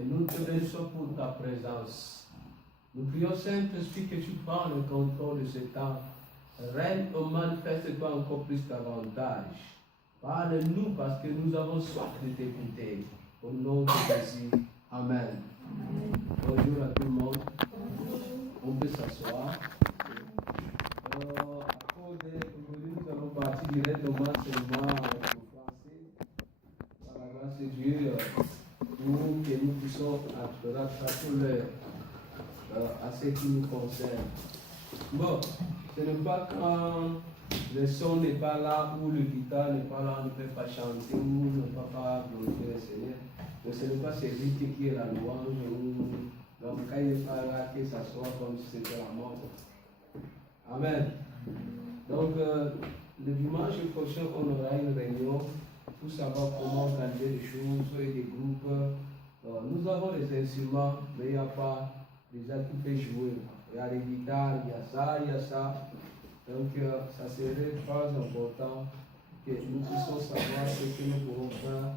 Et nous te bénissons pour ta présence. Nous prions, Saint-Esprit, que tu prends le contrôle de ce temps. Règne et manifeste-toi encore plus davantage. Parle-nous parce que nous avons soif de t'écouter. Au nom de Jésus. Amen. Bonjour à tout le monde. On peut s'asseoir. Aujourd'hui, nous allons partir directement seulement au français. Par la grâce de Dieu, pour que nous puissions rattraper à ce qui nous concerne. Bon, ce n'est pas quand le son n'est pas là ou le guitare n'est pas là, on ne peut pas chanter ou on ne peut pas glorifier le Seigneur. Mais ce n'est pas celui qui est la louange ou donc quand il n'est pas là, que ça soit comme si c'était la mort. Amen. Donc, le dimanche prochain, on aura une réunion pour savoir comment organiser les choses et des groupes. Nous avons les instruments, mais il n'y a pas des gens qui peuvent jouer. Il y a les guitares, il y a ça, il y a ça. Donc, ça serait très important que nous puissions savoir ce que nous pouvons faire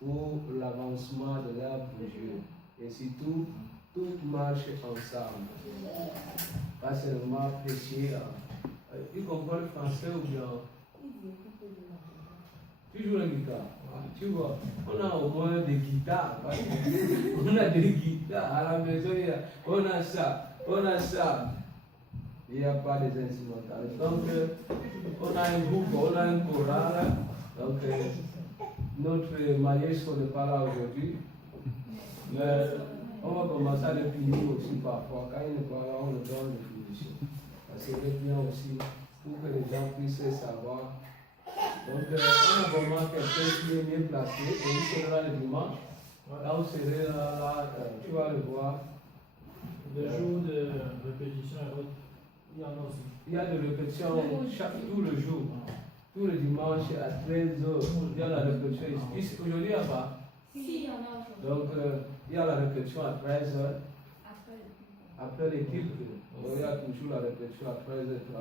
pour l'avancement de l'œuvre de Dieu. Et surtout, tout marche ensemble. Pas seulement prêcher. Tu comprends le français ou bien? Tu joues la guitare. Tu vois, on a au moins des guitares. On a des guitares. À la maison, on a ça. On a ça. Il n'y a pas des instrumentales. Donc, on a un groupe, on a un choral. Donc, notre maestro n'est pas là aujourd'hui. Mais on va commencer à le finir aussi parfois. Quand il n'est pas là, on le donne de finition. Ça serait bien aussi pour que les gens puissent savoir. Donc, on a vraiment quelqu'un qui est bien placé. Et il sera le dimanche. Là, on serait là, tu vas le voir. Le jour de répétition, il y en a aussi. Il y a des répétitions tout le jour. Tout le dimanche à 13h, il y a la répétition ici. Aujourd'hui, il n'y a pas. Si, il y en a aujourd'hui. Donc, il y a la répétition à 13h. Après les cultes, il y a toujours la répétition à 13h30.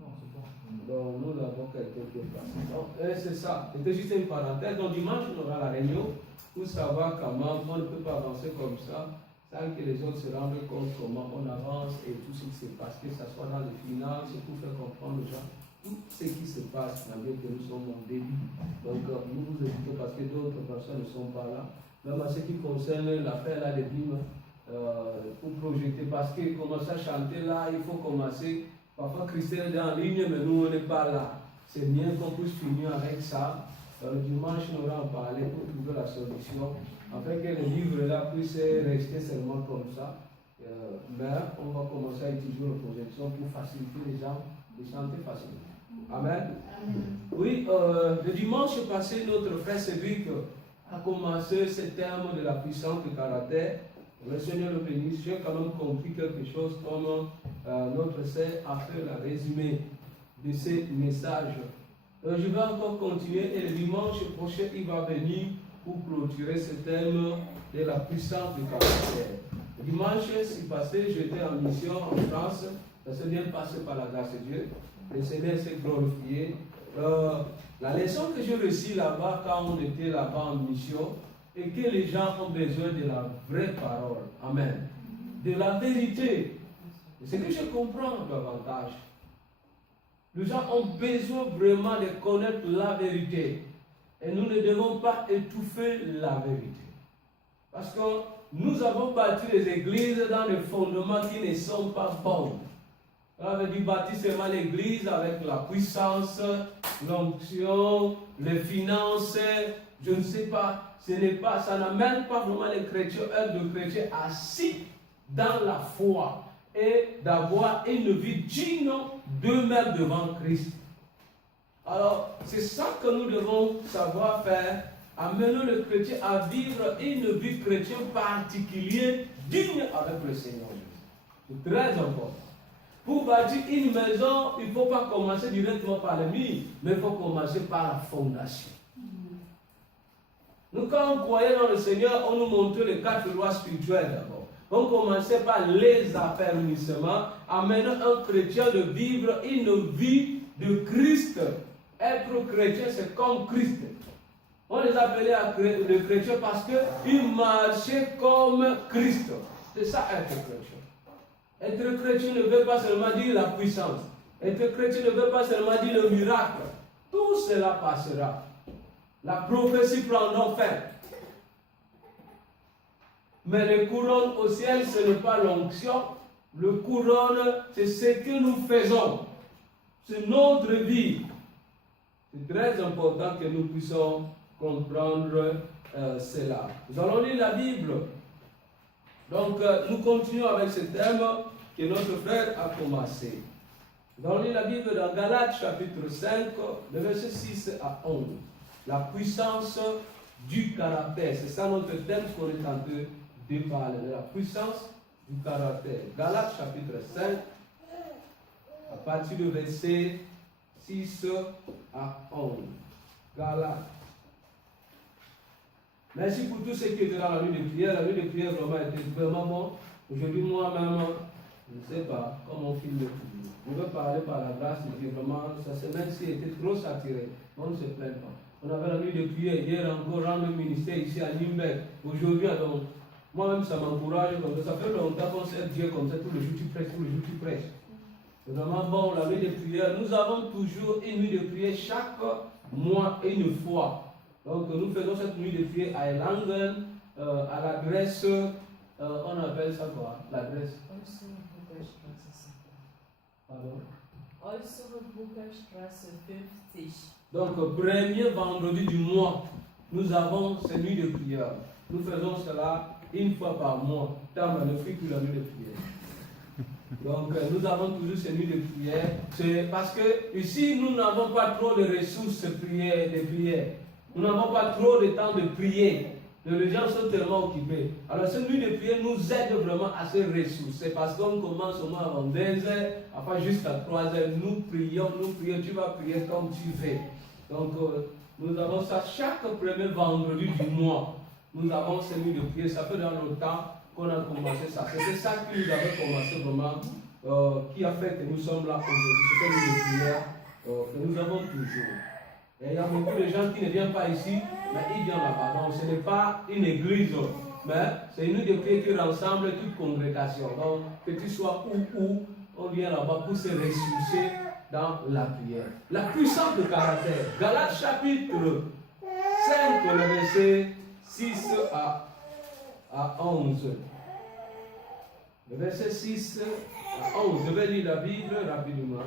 Non, c'est bon. Donc, nous avons quelqu'un qui est passé. Donc, c'est ça. C'était juste une parenthèse. Donc, dimanche, on aura la réunion pour savoir comment on ne peut pas avancer comme ça sans que les autres se rendent compte comment on avance et tout ce qui se passe, que ce soit dans les finances, pour faire comprendre aux gens tout ce qui se passe, malgré que nous sommes en début. Donc, nous vous évitons parce que d'autres personnes ne sont pas là. Même à ce qui concerne l'affaire là des bîmes, pour projeter, parce que commencer à chanter là, il faut commencer. Parfois, Christelle est en ligne, mais nous, on n'est pas là. C'est bien qu'on puisse finir avec ça. Le dimanche, on aura en parler pour trouver la solution, afin que le livre là puisse rester seulement comme ça. Mais on va commencer à utiliser la projection pour faciliter les gens de chanter facilement. Amen. Oui, le dimanche passé, notre frère Cédric a commencé ce terme de la puissance du caractère. Le Seigneur le bénisse. J'ai quand même compris quelque chose comme notre sœur a fait le résumé de ces messages. Je vais encore continuer et le dimanche prochain, il va venir pour clôturer ce thème de la puissance du caractère. Le dimanche, si passé, j'étais en mission en France. Ça s'est bien passé par la grâce de Dieu. Le Seigneur s'est glorifié. La leçon que j'ai reçue là-bas, quand on était là-bas en mission, est que les gens ont besoin de la vraie parole. Amen. De la vérité. C'est ce que je comprends davantage. Les gens ont besoin vraiment de connaître la vérité. Et nous ne devons pas étouffer la vérité. Parce que nous avons bâti les églises dans des fondements qui ne sont pas bons. On avait dû bâtir seulement l'église avec la puissance, l'onction, les finances, je ne sais pas. Ça n'amène pas vraiment les chrétiens, de chrétiens assis dans la foi et d'avoir une vie digne d'eux-mêmes devant Christ. Alors, c'est ça que nous devons savoir faire, amener le chrétien à vivre une vie chrétienne particulière, digne avec le Seigneur Jésus. C'est très important. Pour bâtir une maison, il ne faut pas commencer directement par le mur, mais il faut commencer par la fondation. Nous, quand on croyait dans le Seigneur, on nous montrait les 4 lois spirituelles d'abord. On commençait par les affermissements, amenant un chrétien de vivre une vie de Christ. Être chrétien, c'est comme Christ. On les appelait les chrétiens parce qu'ils marchaient comme Christ. C'est ça être chrétien. Être chrétien ne veut pas seulement dire la puissance. Être chrétien ne veut pas seulement dire le miracle. Tout cela passera. La prophétie prendra fin. Mais les couronnes au ciel, ce n'est pas l'onction. Le couronne, c'est ce que nous faisons. C'est notre vie. C'est très important que nous puissions comprendre cela. Nous allons lire la Bible. Donc, nous continuons avec ce thème que notre frère a commencé. Nous allons lire la Bible dans Galates chapitre 5, le verset 6 à 11. La puissance du caractère. C'est ça notre thème qu'on est en train de parler. La puissance du caractère. Galates chapitre 5, à partir du verset 6 à 11. Galates. Merci pour tous ceux qui étaient dans la nuit de prière. La nuit de prière vraiment était vraiment bon. Aujourd'hui, moi-même, je ne sais pas comment on filme le public. Je veux parler par la grâce de Dieu. Vraiment, sa semaine ci était trop saturée. On ne se plaint pas. On avait la nuit de prière hier encore dans le ministère ici à Nürnberg. Aujourd'hui, donc, moi-même, ça m'encourage. Ça fait longtemps qu'on sait Dieu comme ça. Tous les jours, tu prêches, tous les jours, tu prêches. C'est vraiment bon, la nuit de prière. Nous avons toujours une nuit de prière chaque mois, une fois. Donc, nous faisons cette nuit de prière à Erlangen, à l'adresse, on appelle ça quoi? L'adresse. Pardon? Äußere Burgerstraße 50. Donc, premier vendredi du mois, nous avons cette nuit de prière. Nous faisons cela une fois par mois. Tant ne fait que la nuit de prière. Donc, nous avons toujours ces nuits de prière. C'est parce que ici, nous n'avons pas trop de ressources de prière. Nous n'avons pas trop de temps de prier. Les gens sont tellement occupés. Alors, cette nuit de prière nous aide vraiment à se ressourcer. Parce qu'on commence au moins avant 2 heures, enfin jusqu'à 3 heures. Nous prions. Tu vas prier comme tu veux. Donc, nous avons ça chaque premier vendredi du mois. Nous avons ces nuits de prière. Ça fait dans le temps qu'on a commencé ça. C'était ça qui nous avait commencé vraiment, qui a fait que nous sommes là aujourd'hui. C'est cette nuit de prière que nous avons toujours. Et il y a beaucoup de gens qui ne viennent pas ici, mais ils viennent là-bas. Donc ce n'est pas une église, mais c'est une nuit de prière qui rassemble toute congrégation. Donc que tu sois où, on vient là-bas pour se ressourcer dans la prière. La puissance de caractère. Galates chapitre 5, le verset 6 à 11. Le verset 6 à 11. Je vais lire la Bible rapidement.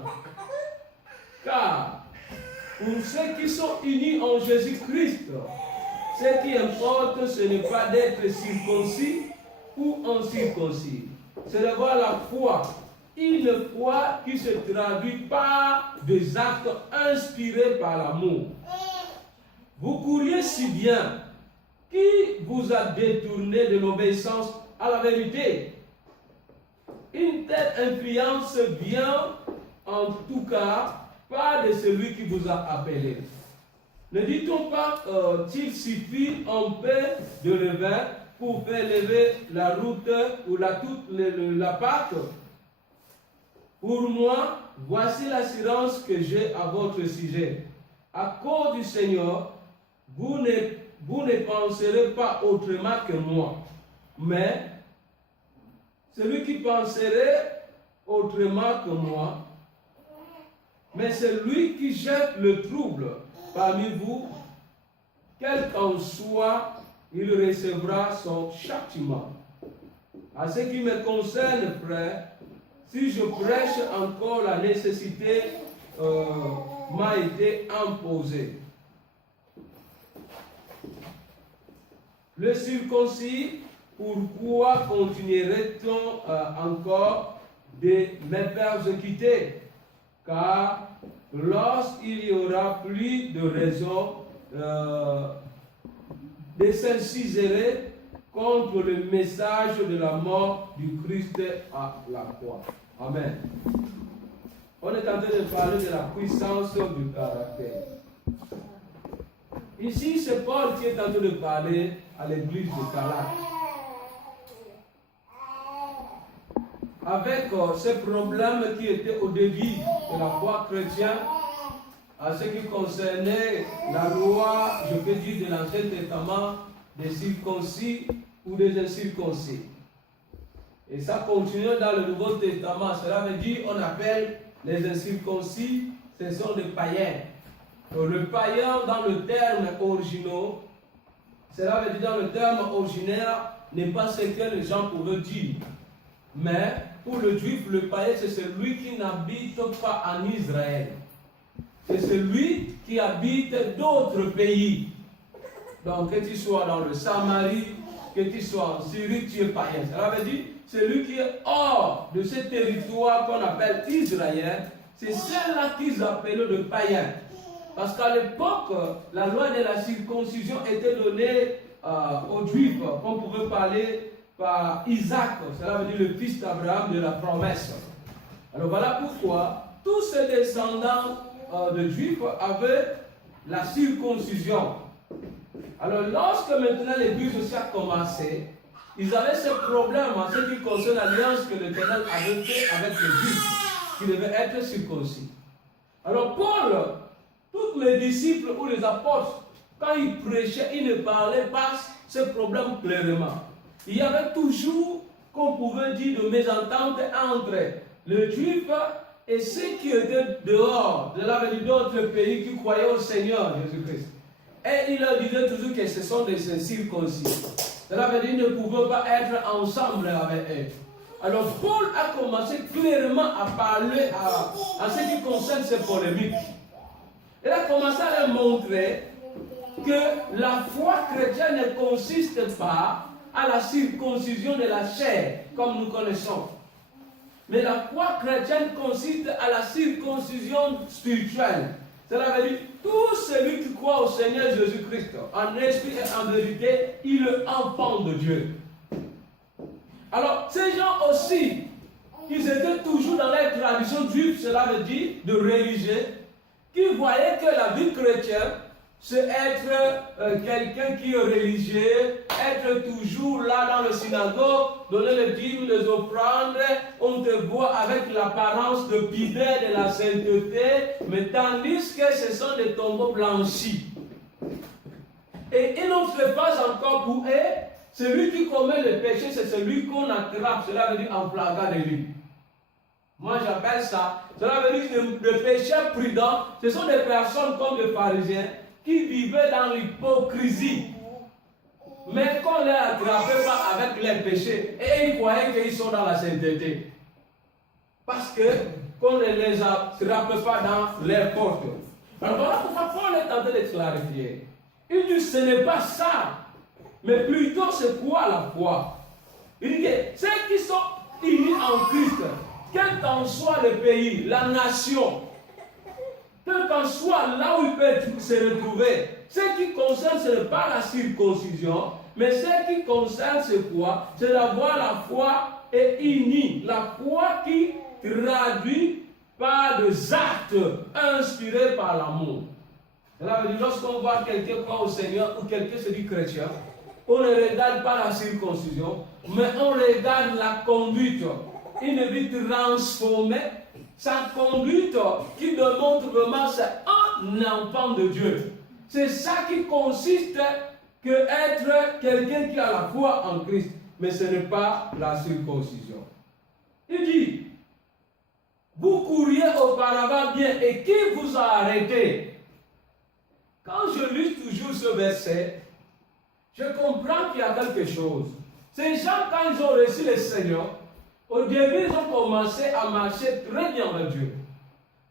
Car pour ceux qui sont unis en Jésus-Christ, ce qui importe, ce n'est pas d'être circoncis ou incirconcis. C'est d'avoir la foi. Une foi qui se traduit par des actes inspirés par l'amour. Vous couriez si bien. Qui vous a détourné de l'obéissance à la vérité? Une telle influence vient en tout cas pas de celui qui vous a appelé. Ne dit-on pas qu'il suffit un peu de levain pour faire lever la route ou la pâte? Pour moi, voici l'assurance que j'ai à votre sujet. À cause du Seigneur, vous ne penserez pas autrement que moi. Mais celui qui penserait autrement que moi, mais c'est lui qui jette le trouble parmi vous, quel qu'en soit, il recevra son châtiment. À ce qui me concerne, frère, si je prêche encore, la nécessité m'a été imposée. Le circoncis, pourquoi continuerait-on encore de me persécuter? Car lorsqu'il y aura plus de raison de s'incisser contre le message de la mort du Christ à la croix. Amen. On est en train de parler de la puissance du caractère. Ici, c'est Paul qui est en train de parler à l'église de Galates. Avec ces problèmes qui étaient au début de la foi chrétienne, à ce qui concernait la loi, je peux dire, de l'Ancien Testament, des circoncis ou des incirconcis. Et ça continue dans le Nouveau Testament. Cela veut dire, on appelle les incirconcis, ce sont des païens. Donc, le païen, dans le terme original, cela veut dire dans le terme originaire, n'est pas ce que les gens pouvaient dire. Mais pour le juif, le païen, c'est celui qui n'habite pas en Israël. C'est celui qui habite d'autres pays. Donc, que tu sois dans le Samarie, que tu sois en Syrie, tu es païen. Cela veut dire, celui qui est hors de ce territoire qu'on appelle Israël, c'est celle-là qu'ils appelaient le païen. Parce qu'à l'époque, la loi de la circoncision était donnée aux Juifs, qu'on pouvait parler par Isaac, cela veut dire le fils d'Abraham de la promesse. Alors voilà pourquoi tous ces descendants de Juifs avaient la circoncision. Alors lorsque maintenant l'Église aussi a commencé, ils avaient ce problème en ce qui concerne l'alliance que l'Éternel avait fait avec les Juifs, qui devaient être circoncis. Alors Paul, tous les disciples ou les apôtres, quand ils prêchaient, ils ne parlaient pas ce problème clairement. Il y avait toujours, qu'on pouvait dire, de mésentente entre les Juifs et ceux qui étaient dehors, de d'autres pays qui croyaient au Seigneur Jésus-Christ. Et il leur disait toujours que ce sont des circoncis. Cela veut dire qu'ils ne pouvaient pas être ensemble avec eux. Alors Paul a commencé clairement à parler à ce qui concerne ces polémiques. Il a commencé à leur montrer que la foi chrétienne ne consiste pas à la circoncision de la chair, comme nous connaissons. Mais la foi chrétienne consiste à la circoncision spirituelle. Cela veut dire, tout celui qui croit au Seigneur Jésus-Christ, en esprit et en vérité, il est enfant de Dieu. Alors, ces gens aussi, ils étaient toujours dans la tradition juive, cela veut dire, de religieux, qui voyaient que la vie chrétienne, c'est être quelqu'un qui est religieux, être toujours là dans le synagogue, donner les dîmes, les offrandes, on te voit avec l'apparence de pudeur de la sainteté, mais tandis que ce sont des tombeaux blanchis. Et une autre phase encore pour eux, celui qui commet le péché, c'est celui qu'on attrape, cela veut dire en flagrant délit. Moi j'appelle ça, cela veut dire que les pécheurs prudents, ce sont des personnes comme les pharisiens, qui vivaient dans l'hypocrisie, mais qu'on ne les attrapait pas avec les péchés, et ils croyaient qu'ils sont dans la sainteté, parce qu'on ne les attrape pas dans les portes. Alors voilà pourquoi Paul est tenté de clarifier. Il dit ce n'est pas ça, mais plutôt c'est quoi la foi. Il dit que ceux qui sont unis en Christ, quel qu'en soit le pays, la nation, quel qu'en soit là où il peut se retrouver, ce qui concerne, ce n'est pas la circoncision, mais ce qui concerne, c'est quoi? C'est d'avoir la foi et unie. La foi qui traduit par des actes inspirés par l'amour. Cela veut dire, lorsqu'on voit quelqu'un croire au Seigneur ou quelqu'un se dit chrétien, on ne regarde pas la circoncision, mais on regarde la conduite. Une vie transformée, sa conduite qui démontre vraiment c'est un enfant de Dieu. C'est ça qui consiste que être quelqu'un qui a la foi en Christ, mais ce n'est pas la circoncision. Il dit, vous couriez auparavant bien et qui vous a arrêté? Quand je lis toujours ce verset, je comprends qu'il y a quelque chose. Ces gens, quand ils ont reçu le Seigneur, au début, ils ont commencé à marcher très bien avec Dieu.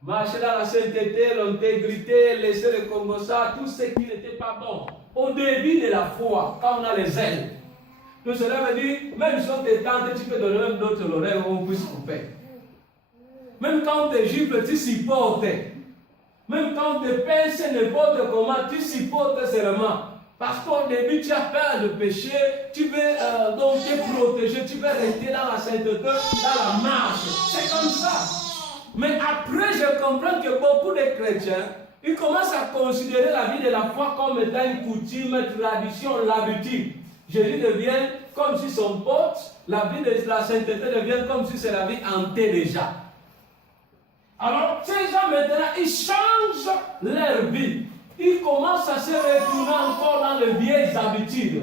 Marcher dans la sainteté, l'intégrité, laisser le comme ça, tout ce qui n'était pas bon. Au début de la foi, quand on a les ailes. Tout cela veut dire, même si on te tente, tu peux donner même d'autres l'oreille où on puisse couper. Même quand on te gifle, tu supportes. Même quand on te pince n'importe comment, tu supportes seulement. Parce qu'au début, tu as peur de pécher, tu veux donc te protéger, tu veux rester dans la sainteté, dans la marche. C'est comme ça. Mais après, je comprends que beaucoup de chrétiens, ils commencent à considérer la vie de la foi comme étant une coutume, une tradition, l'habitude. Jésus devient comme si son pote, la vie de la sainteté devient comme si c'est la vie hantée déjà. Alors, ces gens maintenant, ils changent leur vie. Ils commencent à se retourner encore dans les vieilles habitudes.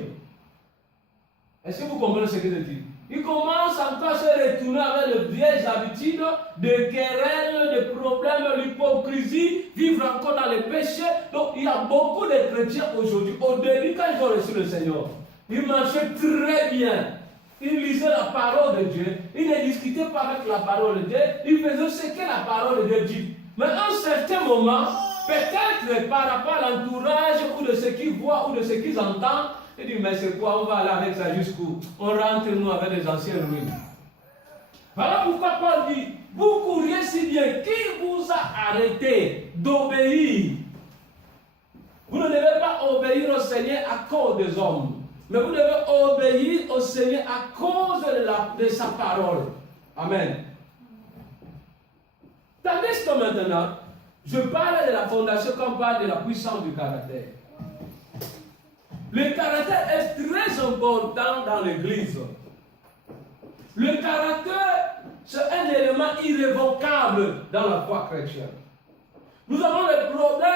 Est-ce que vous comprenez ce que je dis? Ils commencent encore à se retourner avec les vieilles habitudes de querelles, de problèmes, l'hypocrisie, vivre encore dans les péchés. Donc, il y a beaucoup de chrétiens aujourd'hui. Au début, quand ils ont reçu le Seigneur, ils marchaient très bien. Ils lisaient la parole de Dieu. Ils ne discutaient pas avec la parole de Dieu. Ils faisaient ce que la parole de Dieu dit. Mais à un certain moment, peut-être par rapport à l'entourage ou de ce qu'ils voient ou de ce qu'ils entendent, ils disent, mais c'est quoi, on va aller avec ça jusqu'où? On rentre nous avec les anciennes ruines. Voilà pourquoi Paul dit, vous courriez si bien, qui vous a arrêté d'obéir? Vous ne devez pas obéir au Seigneur à cause des hommes, mais vous devez obéir au Seigneur à cause de sa parole. Amen. Tandis que maintenant, je parle de la fondation comme parle de la puissance du caractère. Le caractère est très important dans l'Église. Le caractère, c'est un élément irrévocable dans la foi chrétienne. Nous avons des problèmes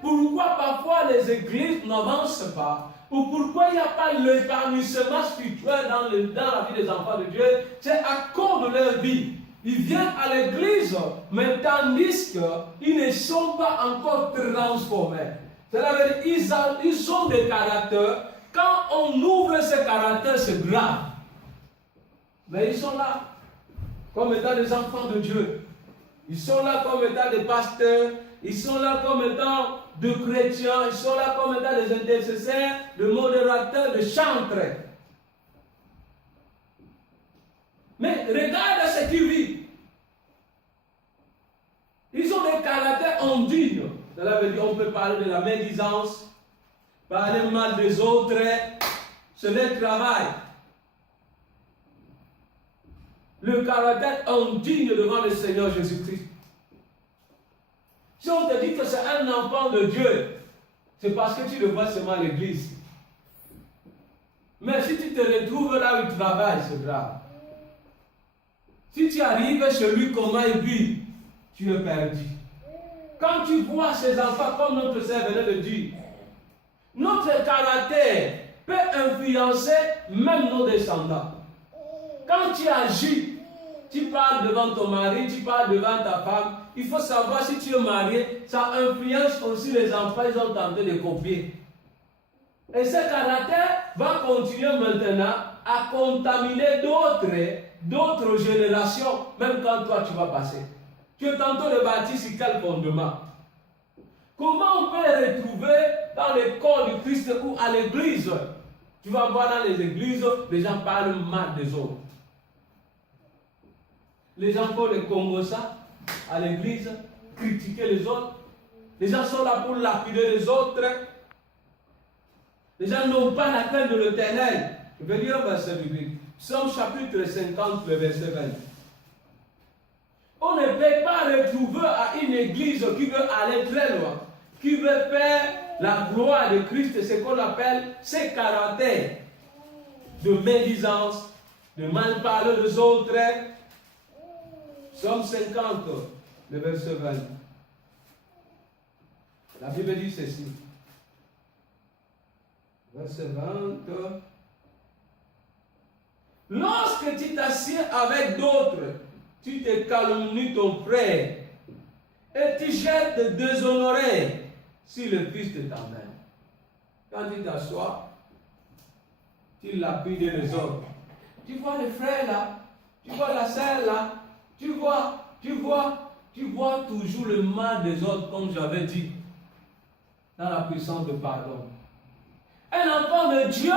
pourquoi parfois les églises n'avancent pas, ou pourquoi il n'y a pas l'épanouissement spirituel dans la vie des enfants de Dieu. C'est à cause de leur vie. Ils viennent à l'église, mais tandis qu'ils ne sont pas encore transformés. C'est-à-dire qu'ils ont des caractères. Quand on ouvre ces caractères, c'est grave. Mais ils sont là comme étant des enfants de Dieu. Ils sont là comme étant des pasteurs. Ils sont là comme étant de chrétiens. Ils sont là comme étant des intercesseurs, de modérateurs, de chantres. Mais regarde ce qu'ils vivent. Ils ont des caractères indignes. Cela veut dire qu'on peut parler de la médisance, parler mal des autres, c'est leur travail. Le caractère indigne devant le Seigneur Jésus-Christ. Si on te dit que c'est un enfant de Dieu, c'est parce que tu le vois seulement à l'église. Mais si tu te retrouves là où il travaille, c'est grave. Si tu arrives chez lui, comment il vit, tu es perdu. Quand tu vois ces enfants, comme notre sœur venait de dire, notre caractère peut influencer même nos descendants. Quand tu agis, tu parles devant ton mari, tu parles devant ta femme, il faut savoir si tu es marié, ça influence aussi les enfants, ils ont tenté de copier. Et ce caractère va continuer maintenant à contaminer d'autres générations, même quand toi tu vas passer. Tu es tantôt de bâtir sur quel fondement? Comment on peut les retrouver dans le corps du Christ ou à l'église? Tu vas voir dans les églises, les gens parlent mal des autres. Les gens font les Congosa à l'église, critiquer les autres. Les gens sont là pour lapider les autres. Les gens n'ont pas la crainte de l'Éternel. Je vais lire un verset biblique. Psaume chapitre 50, le verset 20. On ne peut pas retrouver à une église qui veut aller très loin, qui veut faire la gloire de Christ, ce qu'on appelle ses caractères de médisance, de mal parler des autres. Psaume 50, le verset 20. La Bible dit ceci. Verset 20. Lorsque tu t'assieds avec d'autres, tu te calomnies ton frère et tu jettes de déshonorer si le Christ t'emmène. Quand tu t'assois, tu lapides les autres. Tu vois le frère là, tu vois la sœur là, tu vois toujours le mal des autres, comme j'avais dit, dans la puissance de pardon. Un enfant de Dieu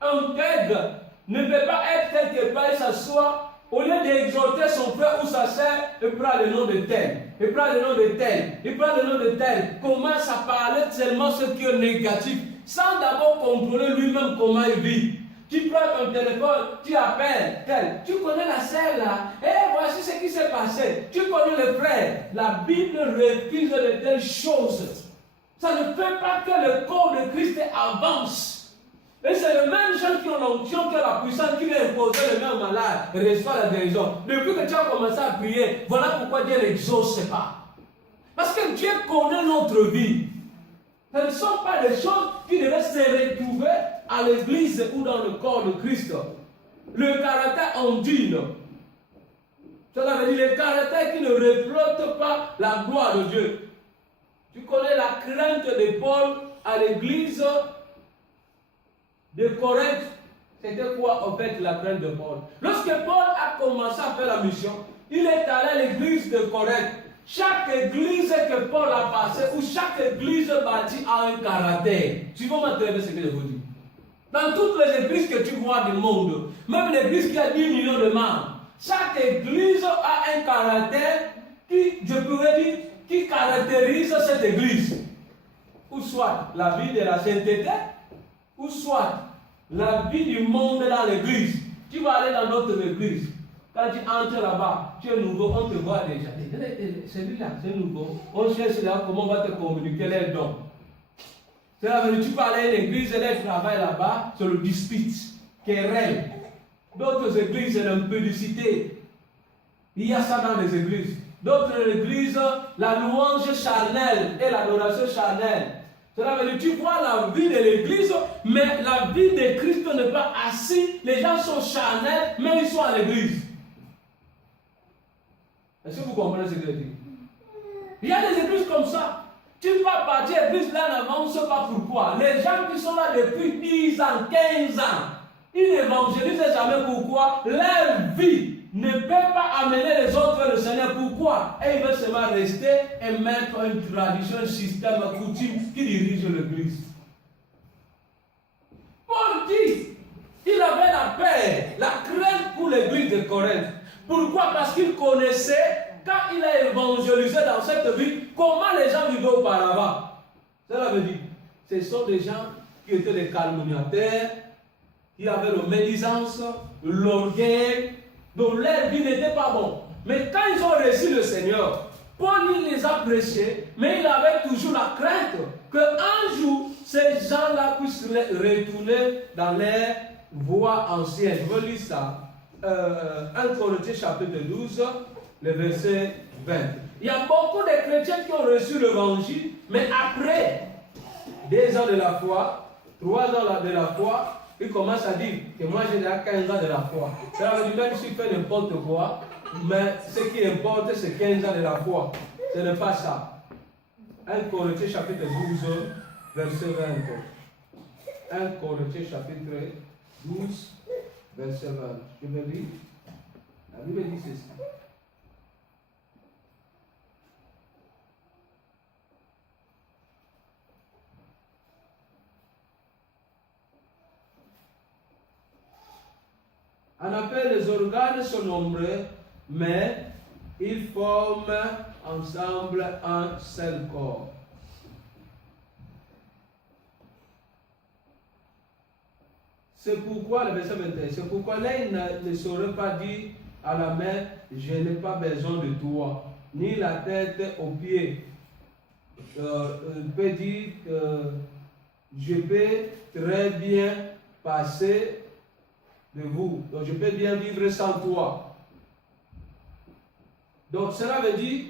intègre ne peut pas être quelque part et s'asseoir. Au lieu d'exhorter son frère ou sa sœur, il prend le nom de tel, il prend le nom de tel, il prend le nom de tel, commence à parler seulement ce qui est négatif, sans d'abord contrôler lui-même comment il vit. Tu prends ton téléphone, tu appelles tel, tu connais la sœur là, et voici ce qui s'est passé, tu connais le frère. La Bible refuse de telles choses. Ça ne fait pas que le corps de Christ avance. Et c'est les mêmes gens qui ont l'onction, qui ont la puissance, qui viennent imposer les mains aux malades et reçoivent la guérison. Depuis que tu as commencé à prier, voilà pourquoi Dieu n'exauce pas. Parce que Dieu connaît notre vie. Ce ne sont pas des choses qui devaient se retrouver à l'église ou dans le corps de Christ. Le caractère indigne. Cela veut dire le caractère qui ne reflète pas la gloire de Dieu. Tu connais la crainte de Paul à l'église de Corinthe. C'était quoi en fait la crainte de Paul? Lorsque Paul a commencé à faire la mission, il est allé à l'église de Corinthe. Chaque église que Paul a passée ou chaque église bâtie a un caractère. Tu vas m'entendre ce que je vous dis. Dans toutes les églises que tu vois du monde, même l'église qui a 10 millions de membres, chaque église a un caractère qui, je pourrais dire, qui caractérise cette église. Ou soit la vie de la sainteté, ou soit la vie du monde dans l'église. Tu vas aller dans notre église. Quand tu entres là-bas, tu es nouveau, on te voit déjà. Celui-là, c'est nouveau. On cherche là comment on va te communiquer les dons. C'est la vérité. Tu peux aller à l'église, les travaillent là-bas, c'est le dispute, querelle. D'autres églises, c'est l'impudicité. Il y a ça dans les églises. D'autres églises, la louange charnelle et l'adoration charnelle. Cela veut dire, tu vois la vie de l'église, mais la vie de Christ n'est pas assis. Les gens sont charnels, mais ils sont à l'église. Est-ce que vous comprenez ce que je dis? Il y a des églises comme ça. Tu vas partir à l'église là n'avance pas pourquoi. Les gens qui sont là depuis 10 ans, 15 ans, ils n'évangélisent jamais pourquoi. Leur vie ne peut pas amener les autres vers le Seigneur. Pourquoi? Et ils veulent seulement rester et mettre une tradition, un système, une coutume qui dirige l'église. Paul dit, il avait la paix, la crainte pour l'église de Corinthe. Pourquoi? Parce qu'il connaissait, quand il a évangélisé dans cette vie, comment les gens vivaient auparavant. Cela veut dire, ce sont des gens qui étaient des calomniateurs, qui avaient la médisance, l'orgueil, dont leur vie n'était pas bon. Mais quand ils ont reçu le Seigneur, Paul il les a prêchés, mais il avait toujours la crainte qu'un jour, ces gens-là puissent retourner dans leur voie ancienne. Je veux lire ça. 1 Corinthiens chapitre 12, le verset 20. Il y a beaucoup de chrétiens qui ont reçu l'évangile, mais après 2 ans de la foi, 3 ans de la foi, ils commencent à dire que moi j'ai déjà 15 ans de la foi. Ça veut dire même si je fais n'importe quoi, mais ce qui importe c'est 15 ans de la foi. Ce n'est pas ça. 1 Corinthiens chapitre 12, verset 20. 1 Corinthiens chapitre 12, verset 20. Je me dis, la Bible dit ceci. On appelle les organes sont nombreux, mais ils forment ensemble un seul corps. C'est pourquoi, le verset 21, c'est pourquoi l'œil ne saurait pas dire à la main, je n'ai pas besoin de toi, ni la tête aux pieds. Peut dire, je peux très bien passer de vous, donc je peux bien vivre sans toi. Donc cela veut dire,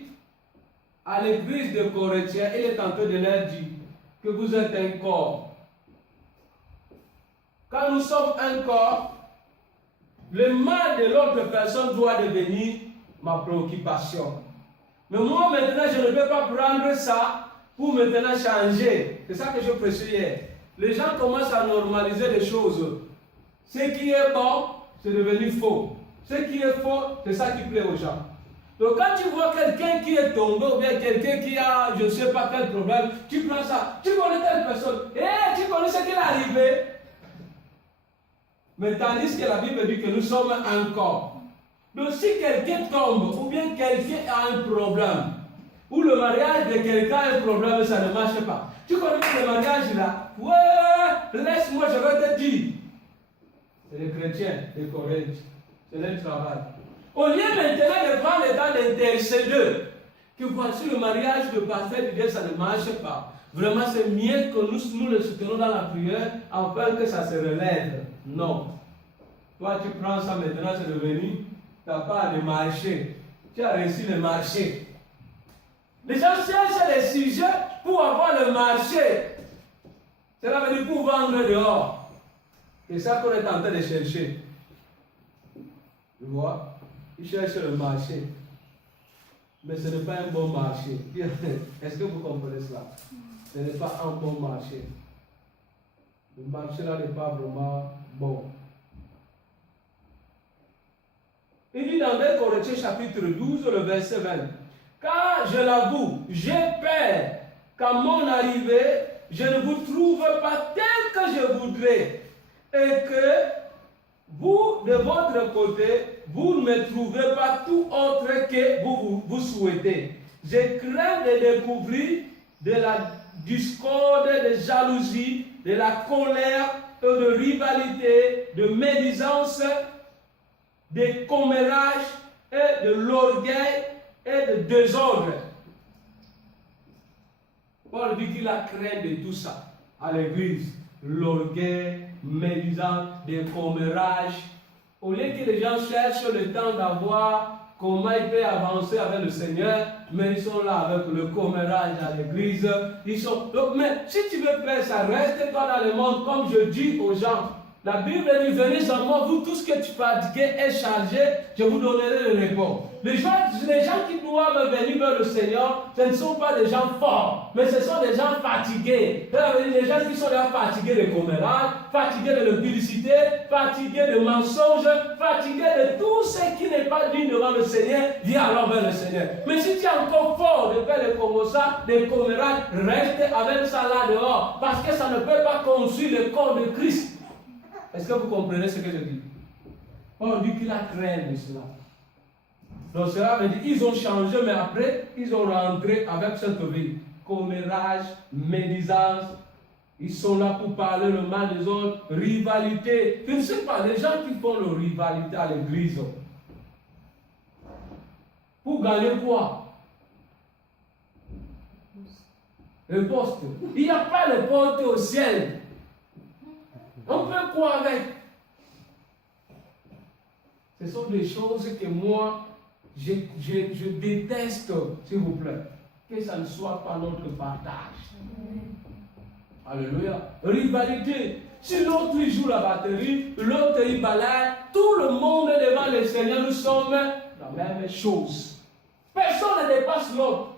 à l'église de Corinthiens, il est en train de leur dire que vous êtes un corps. Quand nous sommes un corps, le mal de l'autre personne doit devenir ma préoccupation. Mais moi maintenant, je ne peux pas prendre ça pour maintenant changer. C'est ça que je prêchais hier. Les gens commencent à normaliser les choses. Ce qui est bon, c'est devenu faux. Ce qui est faux, c'est ça qui plaît aux gens. Donc quand tu vois quelqu'un qui est tombé ou bien quelqu'un qui a je ne sais pas quel problème, tu prends ça. Tu connais telle personne. Tu connais ce qui est arrivé. Mais tandis que la Bible dit que nous sommes un corps. Donc si quelqu'un tombe ou bien quelqu'un a un problème, ou le mariage de quelqu'un a un problème, ça ne marche pas. Tu connais le mariage là? Ouais, laisse-moi, je vais te dire. C'est les chrétiens, les Corinthiens. C'est leur travail. Au lieu maintenant de prendre le temps d'intercéder, que voici le mariage de pasteur de Dieu, ça ne marche pas. vraiment c'est mieux que nous le soutenons dans la prière, en peur que ça se relève. Non. Toi, tu prends ça maintenant, c'est devenu, tu n'as pas à marcher. Tu as réussi le marché. Les gens cherchent les sujets pour avoir le marché. Cela veut dire pour vendre dehors. C'est ça qu'on est en train de chercher. Tu vois? Ils cherchent le marché. Mais ce n'est pas un bon marché. Est-ce que vous comprenez cela? Ce n'est pas un bon marché. Le marché là n'est pas vraiment bon. Il dit dans 2 Corinthiens chapitre 12, le verset 20. Car je l'avoue, j'ai peur qu'à mon arrivée, je ne vous trouve pas tel que je voudrais. Et que vous, de votre côté, vous ne me trouvez pas tout autre que vous souhaitez. Je crains de découvrir de la discorde, de jalousie, de la colère, de rivalité, de médisance, de commérage et de l'orgueil et de désordre. Paul dit qu'il a craint de tout ça à l'église. L'orgueil, médisance, des commérages. Au lieu que les gens cherchent le temps d'avoir comment ils peuvent avancer avec le Seigneur, mais ils sont là avec le commérage à l'église. Donc, mais si tu veux faire ça, reste pas dans le monde comme je dis aux gens. La Bible dit, venez à moi, vous tous que tu fatigués et chargés, je vous donnerai le repos. Les gens qui doivent venir vers le Seigneur, ce ne sont pas des gens forts, mais ce sont des gens fatigués. Les gens qui sont là fatigués de commérage, fatigués de publicité, fatigués de mensonges, fatigués de tout ce qui n'est pas digne devant le Seigneur, viens alors vers le Seigneur. Mais si tu es encore fort de faire le commerçants, des commérages, reste avec ça là dehors, parce que ça ne peut pas construire le corps de Christ. Est-ce que vous comprenez ce que je dis? On dit qu'il a craint de cela. Donc cela veut dire qu'ils ont changé, mais après, ils ont rentré avec cette vie. Commérage, médisance. Ils sont là pour parler le mal des autres. Rivalité. Je ne sais pas, les gens qui font le rivalité à l'église. Pour gagner quoi? Le poste. Il n'y a pas de poste au ciel. On fait quoi avec? Ce sont des choses que moi, je déteste, s'il vous plaît. Que ça ne soit pas notre partage. Alléluia. Rivalité. Si l'autre joue la batterie, l'autre il balaye, tout le monde devant le Seigneur, nous sommes la même chose. Personne ne dépasse l'autre.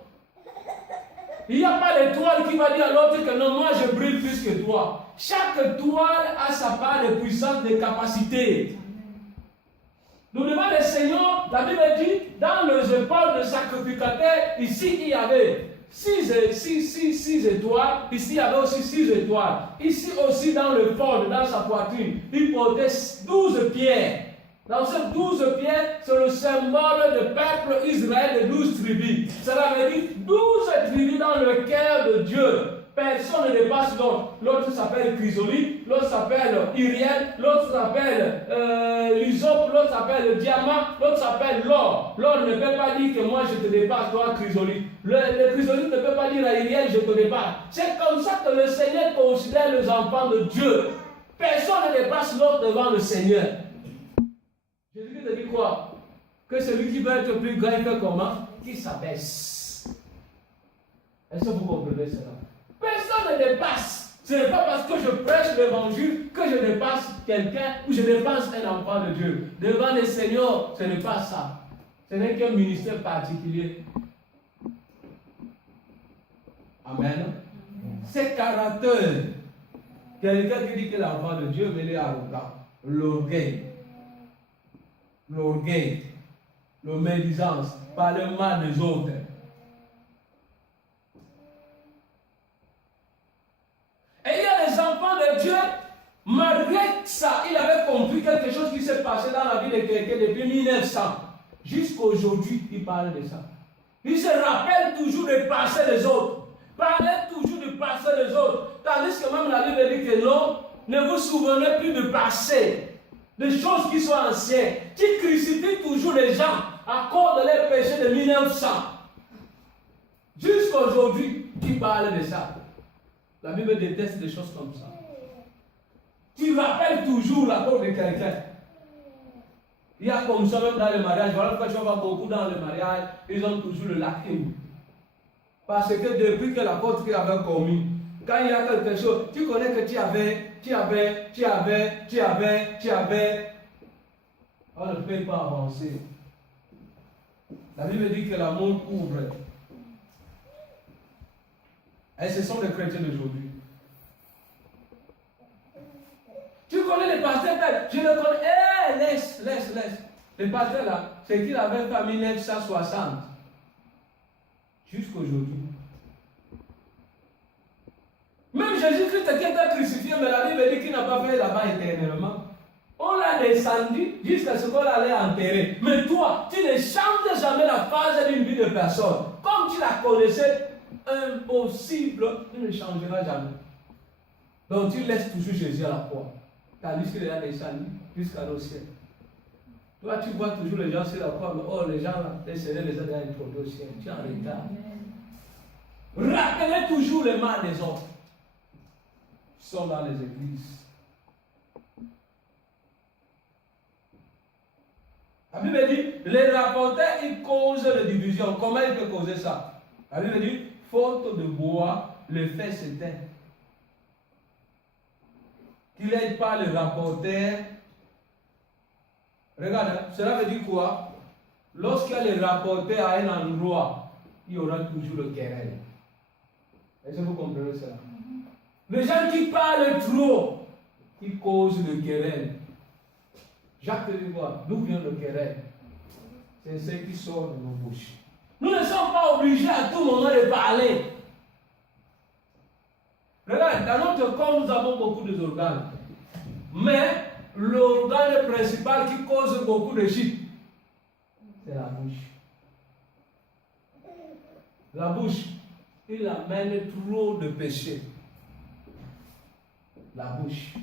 Il n'y a pas d'étoile qui va dire à l'autre que non, moi je brille plus que toi. Chaque étoile a sa part de puissance, de capacité. Nous devant le Seigneur, la Bible dit, dans les épaules de sacrificateur, ici il y avait 6 étoiles, ici il y avait aussi 6 étoiles. Ici aussi dans le fond, dans sa poitrine, il portait 12 pierres. Dans ces 12 pierres, c'est le symbole du peuple Israël de 12 tribus. Cela veut dire 12 tribus dans le cœur de Dieu. Personne ne dépasse l'autre. L'autre s'appelle chrysolite, l'autre s'appelle Iriel, l'autre s'appelle l'hysope, l'autre s'appelle le diamant, l'autre s'appelle l'or. L'or ne peut pas dire que moi je te dépasse, toi chrysolite. Le chrysolite ne peut pas dire à Iriel je te dépasse. C'est comme ça que le Seigneur considère les enfants de Dieu. Personne ne dépasse l'autre devant le Seigneur. Jésus te dit quoi? Que celui qui veut être plus grand, il fait comment? Qui s'abaisse. Est-ce que vous comprenez cela? Personne ne dépasse. Ce n'est pas parce que je prêche l'évangile que je dépasse quelqu'un ou je dépasse un enfant de Dieu. Devant le Seigneur, ce n'est pas ça. Ce n'est qu'un ministère particulier. Amen. C'est caractère. Quelqu'un qui dit que l'enfant de Dieu, mais il est arrogant. L'orgueil. L'orgueil. La médisance. Parler mal des autres. Et il y a des enfants de Dieu, malgré ça, il avait compris quelque chose qui s'est passé dans la vie de quelqu'un depuis 1900. Jusqu'à aujourd'hui, il parle de ça. Il se rappelle toujours du passé des autres. Parlait toujours du passé des autres. Tandis que même la Bible dit que non, ne vous souvenez plus du passé. Des choses qui sont anciennes. Qui crucifient toujours les gens à cause de leurs péchés de 1900. Jusqu'à aujourd'hui, qui parle de ça. La Bible déteste des choses comme ça. Tu rappelles toujours la faute de quelqu'un. Il y a comme ça même dans le mariage. Voilà pourquoi tu vois beaucoup dans le mariage, ils ont toujours le lacune. Parce que depuis que la faute qu'il avait commis, quand il y a quelque chose, tu connais que tu avais, on ne peut pas avancer. La Bible dit que l'amour couvre. Et ce sont les chrétiens d'aujourd'hui. Tu connais les pasteurs, je le connais. Laisse. Les pasteurs là, c'est qu'il avait fait en 1960. Jusqu'aujourd'hui. Même Jésus-Christ qui était crucifié, mais la Bible dit qu'il n'a pas fait là-bas éternellement. On l'a descendu jusqu'à ce qu'on l'allait enterrer. Mais toi, tu ne changes jamais la phase d'une vie de personne. Comme tu la connaissais, impossible, tu ne changeras jamais. Donc tu laisses toujours Jésus à la croix. Tandis qu'il est descendu jusqu'au ciel. Toi, tu vois toujours les gens sur la croix, mais oh, les gens là, les Seigneurs les ont déjà introduits au ciel. Tu es en retard. Rappelez toujours les mal des autres qui sont dans les églises. La Bible dit, les rapporteurs, ils causent les divisions. Comment ils peuvent causer ça? La Bible dit, faute de bois, le fait s'éteint. Qu'il n'aide pas le rapporteur. Regarde, cela veut dire quoi? Lorsqu'il y a le rapporteur à un endroit, il y aura toujours le querelle. Est-ce que vous comprenez cela? Les gens qui parlent trop, ils causent le querelle. Jacques te dit quoi? D'où vient le querelle? C'est ce qui sort de nos bouches. Nous ne sommes pas obligés à tout moment de parler. Regarde, dans notre corps, nous avons beaucoup d'organes. Mais l'organe principal qui cause beaucoup de chutes, c'est la bouche. La bouche, il amène trop de péchés. La bouche.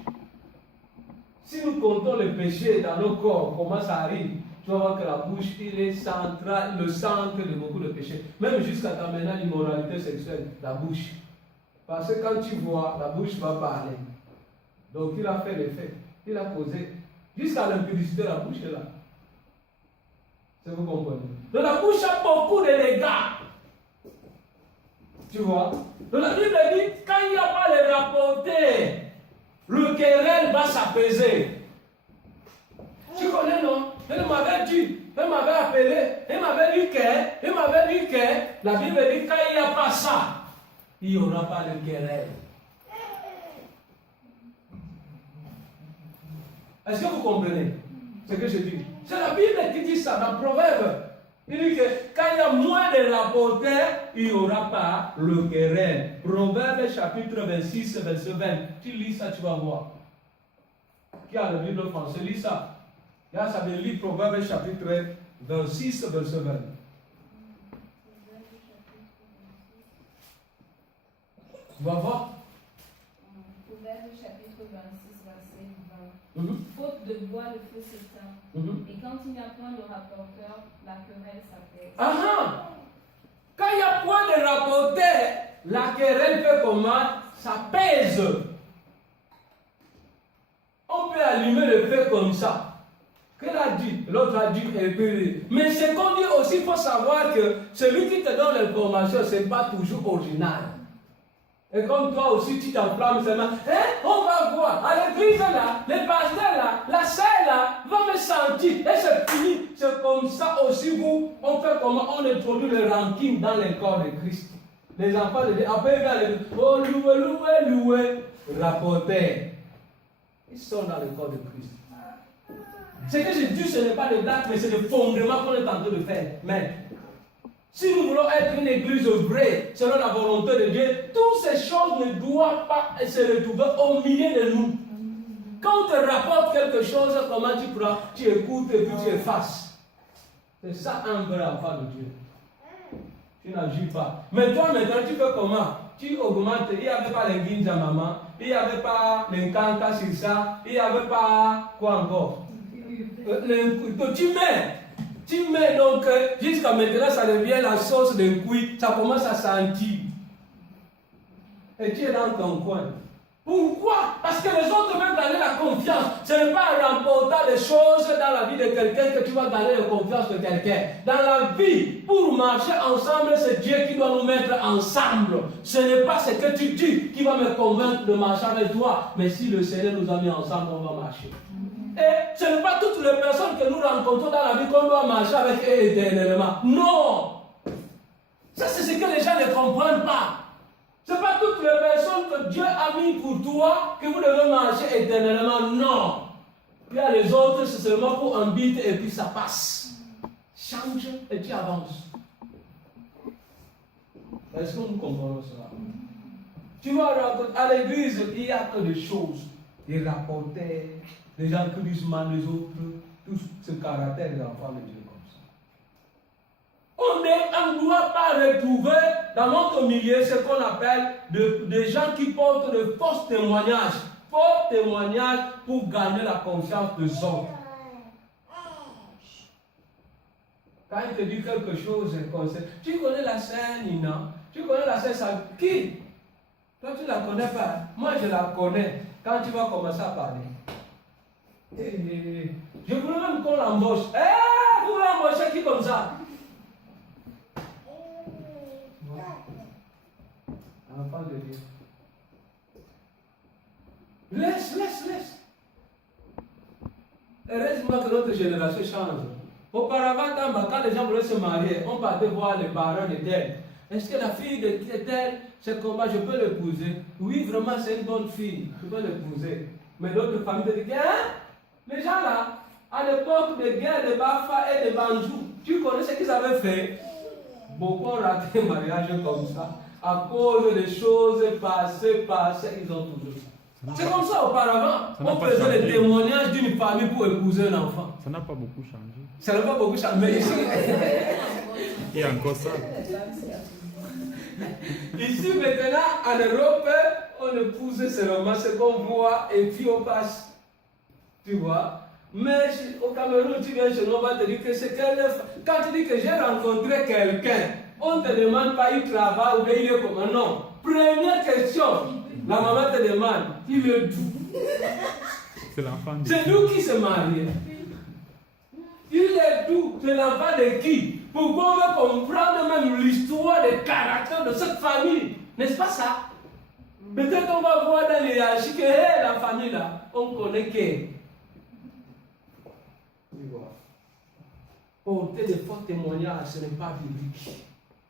Si nous comptons les péchés dans nos corps, comment ça arrive? Tu vas voir que la bouche, il est central, le centre de beaucoup de péchés. Même jusqu'à t'amener l'immoralité sexuelle, la bouche. Parce que quand tu vois, la bouche va parler. Donc il a fait l'effet. Il a causé. Jusqu'à l'impudicité, la bouche est là. C'est vous comprenez? Donc la bouche a beaucoup de dégâts. Tu vois? Donc la Bible dit, quand il n'y a pas les rapportés, le querelle va s'apaiser. Tu connais, non? Elle m'avait dit, elle m'avait appelé, elle m'avait dit que, la Bible dit, quand il n'y a pas ça, il n'y aura pas de querelle. Est-ce que vous comprenez ce que je dis? C'est la Bible qui dit ça dans Proverbe. Il dit que quand il y a moins de rapporteurs, il n'y aura pas le querelle. Proverbe chapitre 26, verset 20. Tu lis ça, tu vas voir. Qui a la Bible française? Lis ça. Là, ça veut lire Proverbe chapitre 26, verset 20. Tu vas voir? Proverbe chapitre 26, verset 20. Faute de bois, le feu s'éteint. Et quand il n'y a point de rapporteur, la querelle s'apaise. Ah! Quand il n'y a point de rapporteur, la querelle fait comment? Ça pèse. On peut allumer le feu comme ça. Qu'elle a dit? L'autre a dit, mais ce qu'on dit aussi, il faut savoir que celui qui te donne l'information, ce n'est pas toujours original. Et comme toi aussi, tu t'enflammes seulement, on va voir, à l'église là, les pasteurs là, la sœur là, va me sentir, et c'est fini. C'est comme ça aussi, vous, on fait comment? On introduit le ranking dans le corps de Christ. Les enfants de Dieu, après ils vont dire, oh, loué, rapporter. Ils sont dans le corps de Christ. Ce que je dis, ce n'est pas des dates, mais c'est le fondement qu'on est en train de faire. Mais si nous voulons être une église vraie, selon la volonté de Dieu, toutes ces choses ne doivent pas se retrouver au milieu de nous. Quand on te rapporte quelque chose, comment tu prends? Tu écoutes et puis tu effaces. C'est ça un vrai enfant de Dieu. Tu n'agis pas. Mais toi maintenant, tu fais comment? Tu augmentes. Il n'y avait pas les guines à maman. Il n'y avait pas les cantas sur ça. Il n'y avait pas quoi encore? Tu mets donc, jusqu'à maintenant, ça devient la sauce de cuit, ça commence à sentir. et tu es dans ton coin. Pourquoi? Parce que les autres veulent gagner la confiance. Ce n'est pas en remportant des choses dans la vie de quelqu'un que tu vas gagner la confiance de quelqu'un. Dans la vie, pour marcher ensemble, c'est Dieu qui doit nous mettre ensemble. Ce n'est pas ce que tu dis qui va me convaincre de marcher avec toi. Mais si le Seigneur nous a mis ensemble, on va marcher. Et ce n'est pas toutes les personnes que nous rencontrons dans la vie qu'on doit marcher avec eux éternellement. Non! Ça, c'est ce que les gens ne comprennent pas. Ce n'est pas toutes les personnes que Dieu a mis pour toi que vous devez marcher éternellement. Non. Il y a les autres, c'est seulement pour un bit et puis ça passe. Change et tu avances. Est-ce que nous comprenons cela? Tu vas rencontrer à l'église, il y a que des choses. Des rapporteurs, des gens qui disent mal les autres, tout ce caractère des enfants de Dieu. On ne doit pas retrouver dans notre milieu ce qu'on appelle des gens qui portent de fausses témoignages. Faux témoignages pour gagner la confiance des autres. Quand il te dit quelque chose, tu connais la sœur Nina, tu connais la sœur Sabi. Qui? Toi tu ne la connais pas. Moi je la connais. Quand tu vas commencer à parler. Je voulais même qu'on l'embauche. Vous l'embauchez qui comme ça? Enfant de Dieu. Laisse. Heureusement que notre génération change. Auparavant, quand les gens voulaient se marier, on partait voir les parents de tel. Est-ce que la fille de tel, c'est comment je peux l'épouser? Oui, vraiment, c'est une bonne fille. Je peux l'épouser. Mais d'autres familles te disent, les gens là, à l'époque des guerres de Bafa et de Banjou, tu connais ce qu'ils avaient fait? Beaucoup ont raté un mariage comme ça. À cause des choses passées, ils ont toujours. C'est comme ça auparavant. On faisait les témoignages d'une famille pour épouser un enfant. Ça n'a pas beaucoup changé. Ça n'a pas beaucoup changé. Mais ici, il y a encore ça. Ici maintenant, en Europe, on épouse seulement ce qu'on voit et puis on passe. Tu vois? Mais au Cameroun, tu viens chez nous, on va te dire que c'est quelle. Quand tu dis que j'ai rencontré quelqu'un, on ne te demande pas il travaille ou bien il est comment. Non. Première question, la maman te demande, il est d'où? C'est l'enfant de C'est nous qui se marions. Il est d'où? C'est l'enfant de qui? Pourquoi on veut comprendre même l'histoire des caractères de cette famille? N'est-ce pas ça? Peut-être qu'on va voir dans les hiérarchies que la famille là, on connaît que. Porter de forts témoignages, ce n'est pas biblique.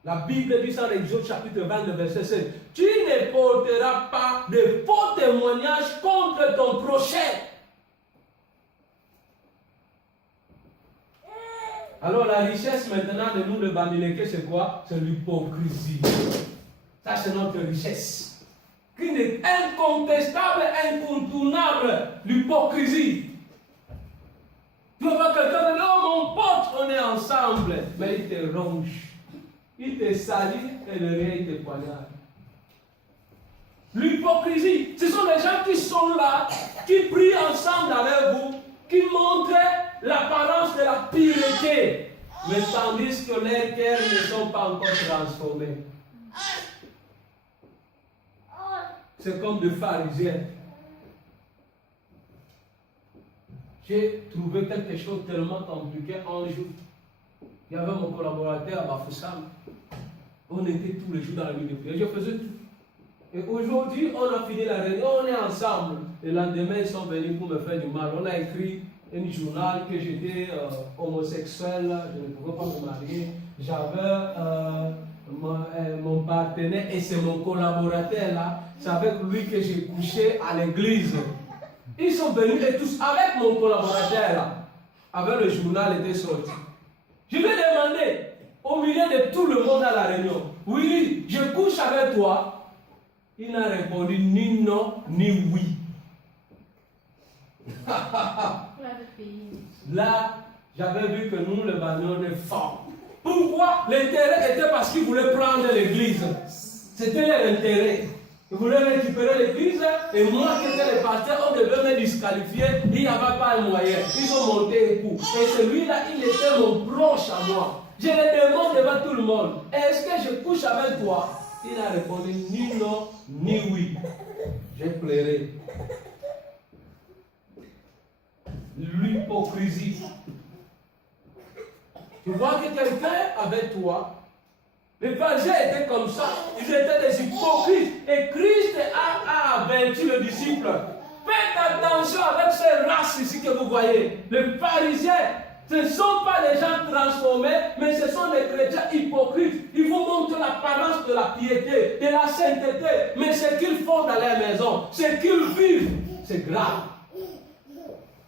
La Bible dit ça dans Exode chapitre 22, verset 16. Tu ne porteras pas de faux témoignages contre ton prochain. Alors la richesse maintenant de nous, le Bamileke, c'est quoi? C'est l'hypocrisie. Ça, c'est notre richesse. Qui est incontestable, incontournable. L'hypocrisie. Tu vas voir quelqu'un qui dit, oh mon pote, on est ensemble. Mais il te ronge. Il te salit et le rien, il te poignarde. L'hypocrisie, ce sont les gens qui sont là, qui prient ensemble avec vous, qui montrent l'apparence de la pureté, mais tandis que leurs cœurs ne sont pas encore transformés. C'est comme des pharisiens. J'ai trouvé quelque chose tellement compliqué un jour. Il y avait mon collaborateur à Bafoussam. On était tous les jours dans la nuit de prière. Je faisais tout. Et aujourd'hui, on a fini la réunion, on est ensemble. Le lendemain, ils sont venus pour me faire du mal. On a écrit un journal que j'étais homosexuel, je ne pouvais pas me marier. J'avais mon partenaire et c'est mon collaborateur là. C'est avec lui que j'ai couché à l'église. Ils sont venus et tous avec mon collaborateur là. Avec le journal était sorti. Je lui ai demandé, au milieu de tout le monde à la réunion, oui, je couche avec toi. Il n'a répondu ni non, ni oui. Là, j'avais vu que nous, le bâtiment, on est fort. Pourquoi? L'intérêt était parce qu'ils voulaient prendre l'église. C'était l'intérêt. Ils voulaient récupérer l'église et moi qui étais le pasteur, on devait me disqualifier. Il n'y avait pas un moyen. Ils ont monté un coup. Et celui-là, il était mon proche à moi. Je le demande devant tout le monde. Est-ce que je couche avec toi? Il a répondu ni non, ni oui. J'ai pleuré. L'hypocrisie. Tu vois que quelqu'un avec toi, les pharisiens étaient comme ça, ils étaient des hypocrites. Et Christ a averti le disciple. Faites attention avec ces races ici que vous voyez. Les pharisiens, ce ne sont pas des gens transformés, mais ce sont des chrétiens hypocrites. Ils vous montrent l'apparence de la piété, de la sainteté, mais ce qu'ils font dans leur maison, ce qu'ils vivent, c'est grave.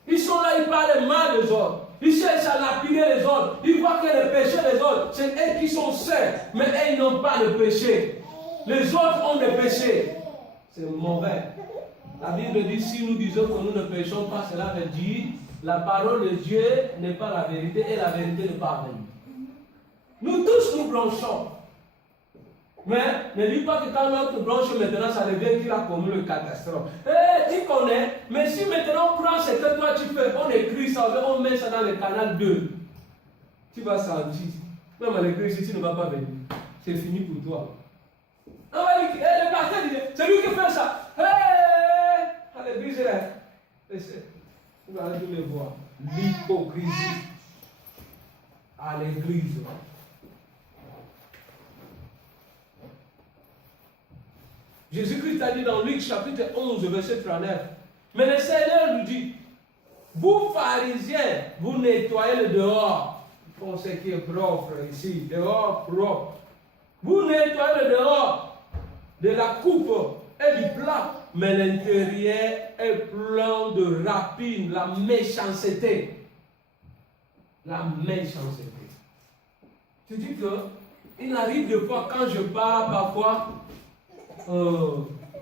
Ils sont là, ils parlent mal des autres. Ils cherchent à lapider les autres. Ils voient que le péché des autres, c'est eux qui sont saints, mais eux, ils n'ont pas de péché. Les autres ont des péchés. C'est mauvais. La Bible dit, si nous disons que nous ne péchons pas, cela veut dire la parole de Dieu n'est pas la vérité et la vérité n'est pas venue. Nous tous nous blanchons. Mais ne dis pas que quand notre blanche maintenant, ça devient qu'il a commis le catastrophe. Tu connais, mais si maintenant on prend ce que toi tu fais, on écrit ça, on met ça dans le canal 2, tu vas sentir. Même à l'église, si tu ne vas pas venir, c'est fini pour toi. Le pasteur dit, c'est lui qui fait ça. À l'église, vous allez tous les voir. L'hypocrisie à l'église. Jésus-Christ a dit dans Luc chapitre 11, verset 39. Mais le Seigneur lui dit, vous pharisiens, vous nettoyez le dehors. Ils font ce qui est propre ici, dehors propre. Vous nettoyez le dehors de la coupe et du plat, mais l'intérieur est plein de rapine, la méchanceté. La méchanceté. Tu dis que, il arrive des fois quand je pars parfois,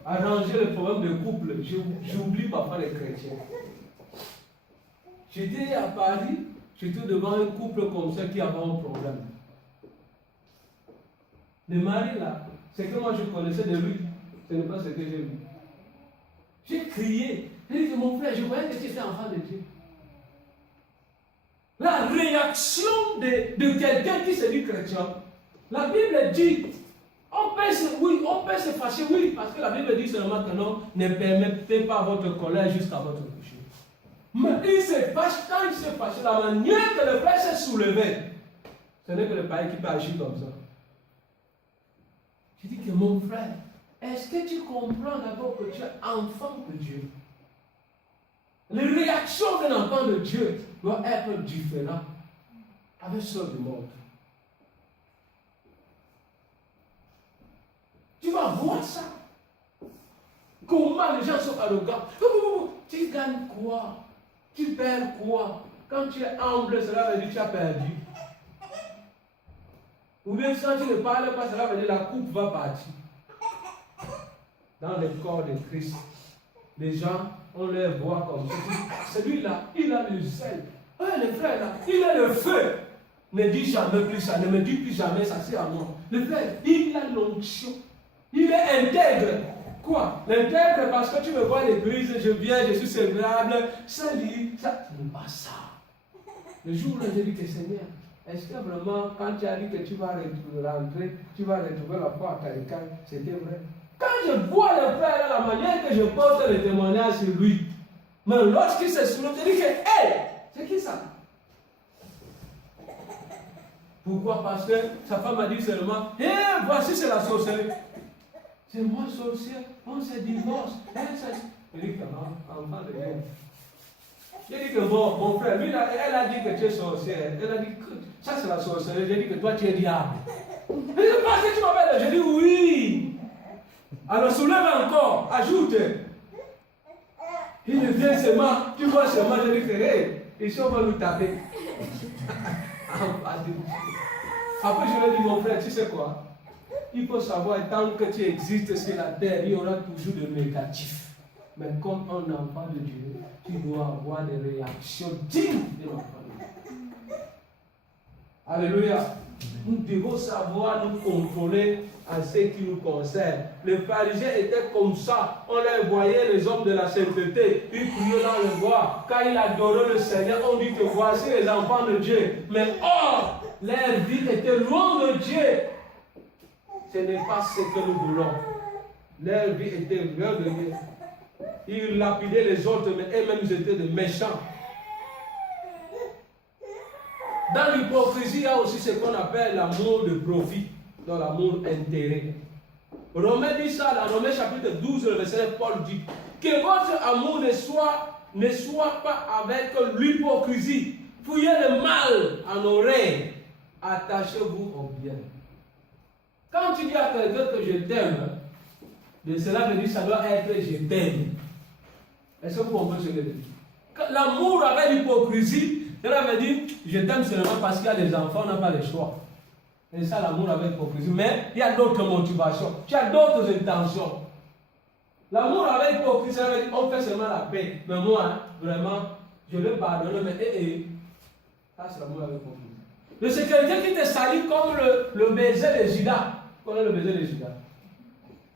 arranger le problème de couple, j'oublie parfois les chrétiens. J'étais à Paris, j'étais devant un couple comme ça qui avait un problème. Le mari là, c'est que moi je connaissais de lui, ce n'est pas ce que j'ai vu. J'ai crié, j'ai dit mon frère, je voyais que tu étais enfant de Dieu. La réaction de quelqu'un qui se dit chrétien, la Bible dit, on peut se fâcher, oui, parce que la Bible dit seulement que non, ne permettez pas votre colère jusqu'à votre coucher. Mais il se fâche, quand il se fâche, la manière que le frère s'est soulevé, ce n'est que le païen qui peut agir comme ça. Je dis que mon frère, est-ce que tu comprends d'abord que tu es enfant de Dieu? Les réactions d'un enfant de Dieu doivent être différentes avec ceux du monde. Tu vas voir ça. Comment les gens sont arrogants. Tu gagnes quoi? Tu perds quoi? Quand tu es humble, cela veut dire que tu as perdu. Ou bien quand tu ne parles pas, cela veut dire que la coupe va partir. Dans le corps de Christ, les gens, on les voit comme ça. Celui-là, il a le zèle. Le frère là, il a le feu. Ne dis jamais plus ça, ne me dis plus jamais ça, c'est à moi. Le frère, il a l'onction. Il est intègre. Quoi? L'intègre parce que tu me vois à l'église, je viens, je suis semblable, salut, ça. Ce n'est pas ça. Le jour où j'ai dit que Seigneur, est-ce que vraiment, quand tu as dit que tu vas rentrer, tu vas retrouver la foi à quelqu'un, c'était vrai? Quand je vois le frère, la manière que je porte le témoignage sur lui, mais lorsqu'il se soulève, je dis que, hey, c'est qui ça? Pourquoi? Parce que sa femme a dit seulement, hey, voici c'est la sorcellerie. C'est moi sorcière, on se divorce. Je dis que non, enfant de Dieu. J'ai dit que mon frère, lui, elle a dit que tu es sorcière. Elle a dit que ça c'est la sorcellerie. J'ai dit que toi tu es diable. Elle dit, parce que tu m'appelles. J'ai dit oui. Alors soulève encore, ajoute. Il vient seulement, tu vois seulement, je dis que hey, ici on va nous taper. Après je lui ai dit, mon frère, tu sais quoi? Il faut savoir, tant que tu existes sur la terre, il y aura toujours de négatifs. Mais comme un enfant de Dieu, tu dois avoir des réactions dignes de l'enfant de Dieu. Alléluia. Nous devons savoir nous contrôler en ce qui nous concerne. Les pharisiens étaient comme ça. On les voyait, les hommes de la sainteté. Ils priaient dans le bois. Quand ils adoraient le Seigneur, on dit que voici les enfants de Dieu. Mais or, leur vie était loin de Dieu. ce n'est pas ce que nous voulons. Leur vie était orgueilleuse. Ils lapidaient les autres, mais eux-mêmes ils étaient des méchants. Dans l'hypocrisie, il y a aussi ce qu'on appelle l'amour de profit, dans l'amour intérêt. Romains dit ça, dans Romains chapitre 12, le verset 9, Paul dit que votre amour ne soit pas avec l'hypocrisie. Fouillez le mal en oreille. Attachez-vous au bien. Quand tu dis à quelqu'un que je t'aime, de cela veut dire ça doit être je t'aime. Est-ce que vous comprenez ce que je dis? L'amour avec l'hypocrisie, cela veut dire je t'aime seulement parce qu'il y a des enfants, on n'a pas le choix. C'est ça l'amour avec l'hypocrisie. Mais il y a d'autres motivations, tu as d'autres intentions. L'amour avec l'hypocrisie, ça veut dire on fait seulement la paix. Mais moi, vraiment, je le pardonne, mais ça c'est l'amour avec l'hypocrisie. Mais c'est quelqu'un qui te salue comme le baiser de Judas. Vous connaissez le baiser de Judas?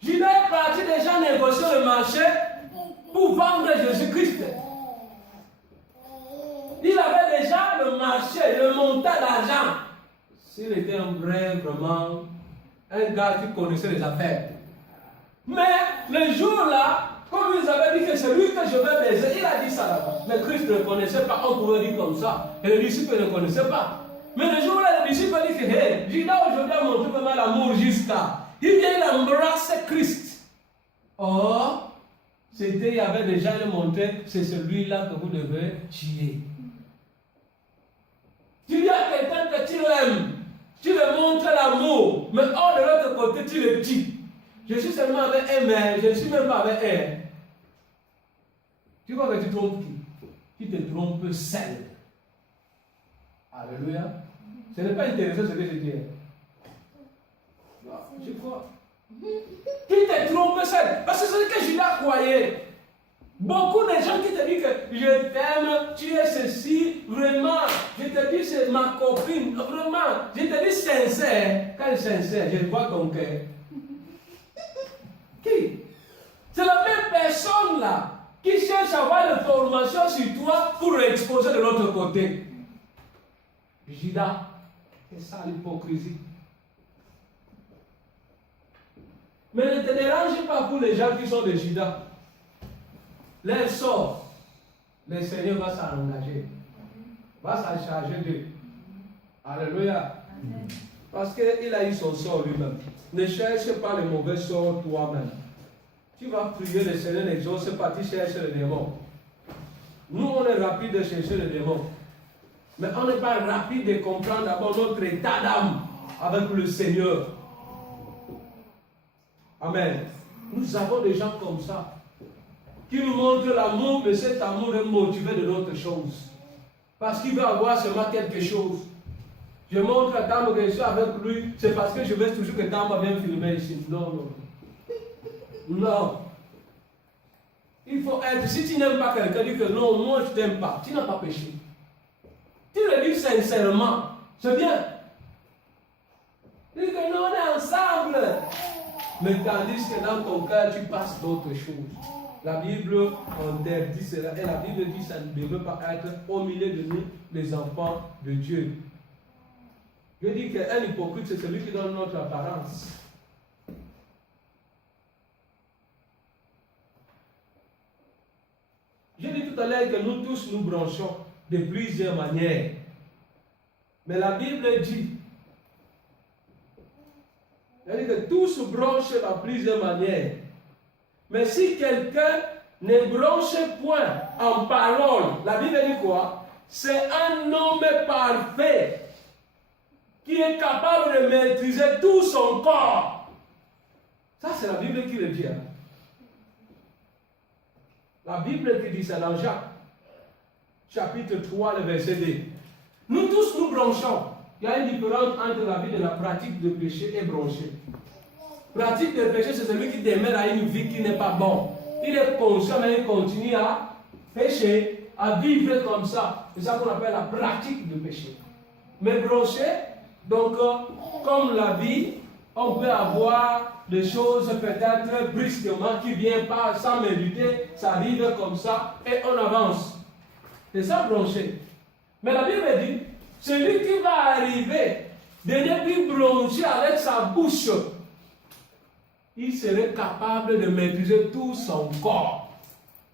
Judas est parti déjà négocier le marché pour vendre Jésus-Christ. Il avait déjà le marché, le montant d'argent. S'il était un vrai, vraiment, un gars qui connaissait les affaires. Mais le jour-là, comme ils avaient dit que c'est lui que je vais baiser, il a dit ça là-bas. Mais Christ ne connaissait pas, on pouvait dire comme ça. Et les disciples ne connaissaient pas. Mais le jour-là, le disciple dit que, hey, Judas aujourd'hui a montré vraiment l'amour jusqu'à. Il vient, il embrasse Christ. Or, il y avait déjà montré, c'est celui-là que vous devez tuer. Tu dis à quelqu'un que tu l'aimes, tu lui montres l'amour, mais hors de l'autre côté, tu le tues. Je suis seulement avec un, mais je ne suis même pas avec un. Tu vois que tu trompes qui? Tu te trompes seul. Alléluia. Ce n'est pas intéressant ce que je dis. Je crois. Tu te trompes seul. Parce que c'est ce que Judas croyait. Beaucoup de gens qui te disent que je t'aime, tu es ceci, vraiment, je te dis c'est ma copine, vraiment, je te dis sincère. Quand c'est sincère, je vois ton cœur. Qui? C'est la même personne là qui cherche à avoir l'information sur toi pour l'exposer de l'autre côté. Judas, c'est ça l'hypocrisie. Mais ne te dérange pas pour les gens qui sont des Judas. Leur sort, le Seigneur va s'en engager, va s'en charger d'eux. Alléluia. Amen. Parce qu'il a eu son sort lui-même. Ne cherche pas le mauvais sort toi-même. Tu vas prier le Seigneur n'exauce pas, tu cherches le démon. Nous, on est rapide de chercher le démon. Mais on n'est pas rapide de comprendre d'abord notre état d'âme avec le Seigneur. Amen. Nous avons des gens comme ça qui nous montrent l'amour, mais cet amour est motivé de d'autres choses. Parce qu'il veut avoir seulement quelque chose. Je montre à Tamba que je suis avec lui, c'est parce que je veux toujours que Tamba vienne filmer ici. Non, non. Non. Il faut être, si tu n'aimes pas quelqu'un, dis que non, moi je ne t'aime pas. Tu n'as pas péché. Tu le dis sincèrement. C'est bien. Dis que nous on est ensemble. Mais tandis que dans ton cœur, tu passes d'autres choses. La Bible interdit cela. Et la Bible dit que ça ne devait pas être au milieu de nous, les enfants de Dieu. Je dis qu'un hypocrite, c'est celui qui donne notre apparence. J'ai dit tout à l'heure que nous tous nous branchons de plusieurs manières. Mais la Bible dit que tous se branchent de plusieurs manières. Mais si quelqu'un ne branche point en parole, la Bible dit quoi? C'est un homme parfait qui est capable de maîtriser tout son corps. Ça, c'est la Bible qui le dit. Hein? La Bible qui dit ça dans Jacques, chapitre 3, le verset 2. Nous tous nous branchons. Il y a une différence entre la vie de la pratique de péché et brancher. Pratique de péché, c'est celui qui démène à une vie qui n'est pas bonne. Il est conscient, mais il continue à pécher, à vivre comme ça. C'est ça qu'on appelle la pratique de péché. Mais brancher, donc, comme la vie, on peut avoir des choses peut-être brusquement qui ne viennent pas sans mériter, ça arrive comme ça et on avance. C'est ça brancher. Mais la Bible dit, celui qui va arriver de ne plus broncher avec sa bouche il serait capable de maîtriser tout son corps.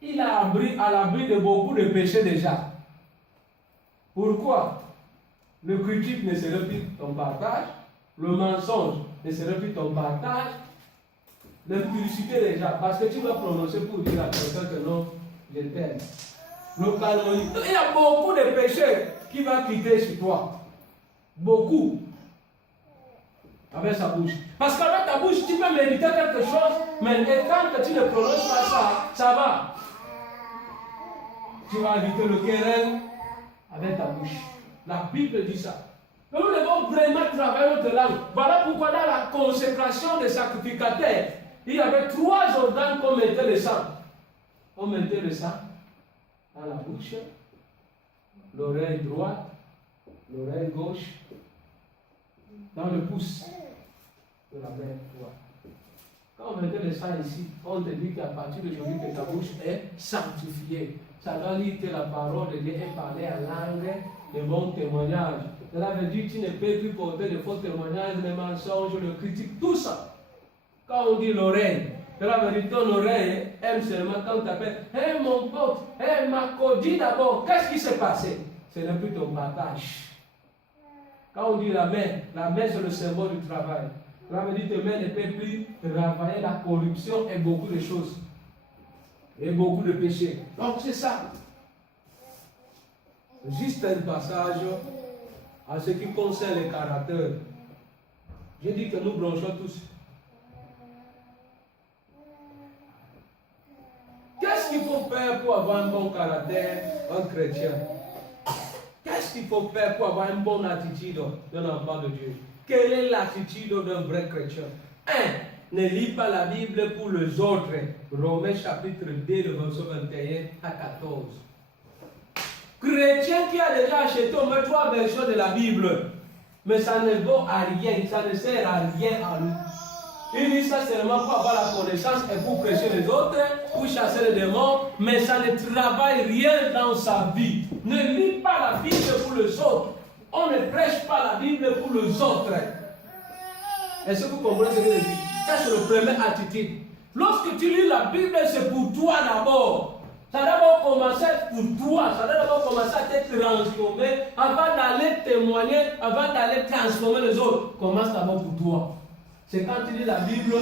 Il est à l'abri de beaucoup de péchés déjà. Pourquoi? Le critique ne serait plus ton partage, le mensonge ne serait plus ton partage, l'impudicité déjà, parce que tu vas prononcer pour dire à quelqu'un que non, je t'aime. Le calomnie. Il y a beaucoup de péchés qui vont quitter sur toi. Beaucoup. Avec sa bouche. Parce qu'avec ta bouche, tu peux méditer quelque chose, mais tant que tu ne prononces pas ça, ça va. Tu vas éviter le querelle avec ta bouche. La Bible dit ça. Nous devons vraiment travailler notre langue. Voilà pourquoi dans la consécration des sacrificateurs, il y avait 3 organes qu'on mettait le sang. On mettait le sang dans la bouche, l'oreille droite, l'oreille gauche, dans le pouce de la main droite. Quand on mettait le sang ici, on te dit qu'à partir d'aujourd'hui que ta bouche est sanctifiée. Ça doit dire que la parole de Dieu est parlée en langue de bon témoignage. Cela veut dire que tu ne peux plus porter de faux témoignages, de mensonges, de critiques, tout ça. Quand on dit l'oreille, cela veut dire que ton oreille aime seulement quand tu appelles « Hé mon pote, hé Marco, dis d'abord, qu'est-ce qui s'est passé ?» Ce n'est plus ton partage. Quand on dit la main c'est le symbole du travail. Cela veut dire que tes mains ne peuvent plus travailler la corruption et beaucoup de choses. Et beaucoup de péchés. Donc c'est ça. Juste un passage à ce qui concerne les caractères. Je dis que nous bronchons tous. Qu'est-ce qu'il faut faire pour avoir un bon caractère, un chrétien? Qu'est-ce qu'il faut faire pour avoir une bonne attitude d'un enfant de Dieu? Quelle est l'attitude d'un vrai chrétien? 1. Ne lis pas la Bible pour les autres. Romains chapitre 2, le verset 21 à 14. Chrétien qui a déjà acheté au moins 3 versions de la Bible, mais ça ne vaut à rien, ça ne sert à rien à lui. Il dit ça seulement pour avoir la connaissance et pour prêcher les autres, pour chasser les démons, mais ça ne travaille rien dans sa vie. Ne lis pas la Bible pour les autres. On ne prêche pas la Bible pour les autres. Est-ce que vous comprenez ce que je dis? Ça, c'est le premier attitude. Lorsque tu lis la Bible, c'est pour toi d'abord. Ça doit d'abord commencer pour toi. Ça doit d'abord commencer à te transformer avant d'aller témoigner, avant d'aller transformer les autres. Commence d'abord pour toi. C'est quand tu lis la Bible,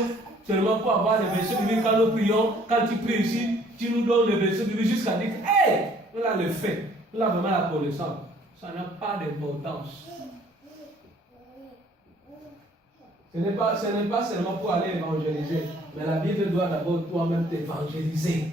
seulement pour avoir des versets bibliques quand nous prions. Quand tu pries ici, tu nous donnes des versets bibliques jusqu'à dire hey, on a le fait. On a vraiment la connaissance. Ça n'a pas d'importance. Ce n'est pas seulement pour aller évangéliser, mais la Bible doit d'abord toi-même t'évangéliser.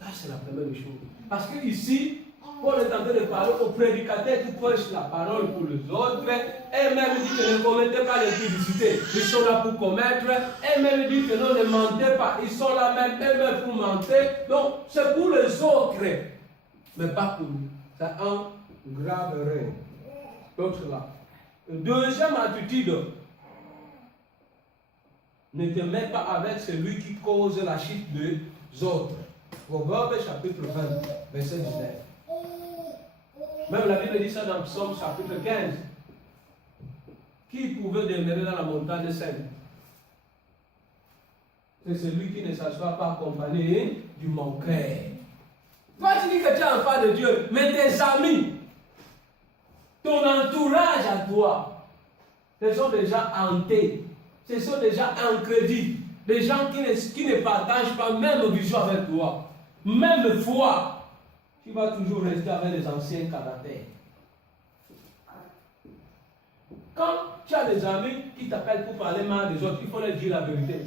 Ça, c'est la première chose. Parce que ici, Paul est en train de parler aux prédicateurs qui prêchent la parole pour les autres, et même dit que ne commettez pas l'impudicité. Ils sont là pour commettre, et même dit que non, ne mentez pas. Ils sont là même eux-mêmes pour mentir. Donc, c'est pour les autres, mais pas pour nous. C'est un grave erreur. D'autre là. Deuxième attitude, ne te mets pas avec celui qui cause la chute des autres. Proverbe chapitre 20, verset 19. Même la Bible dit ça dans Psaume chapitre 15. Qui pouvait demeurer dans la montagne sainte? C'est celui qui ne s'assoit pas accompagné du moqueur. Toi, tu dis que tu es un enfant de Dieu, mais tes amis, ton entourage à toi, ce sont des gens hantés, ce sont des gens en crédit, des gens qui ne partagent pas même vision avec toi, même foi. Tu vas toujours rester avec les anciens caractères. Quand tu as des amis qui t'appellent pour parler mal des autres, il faut leur dire la vérité.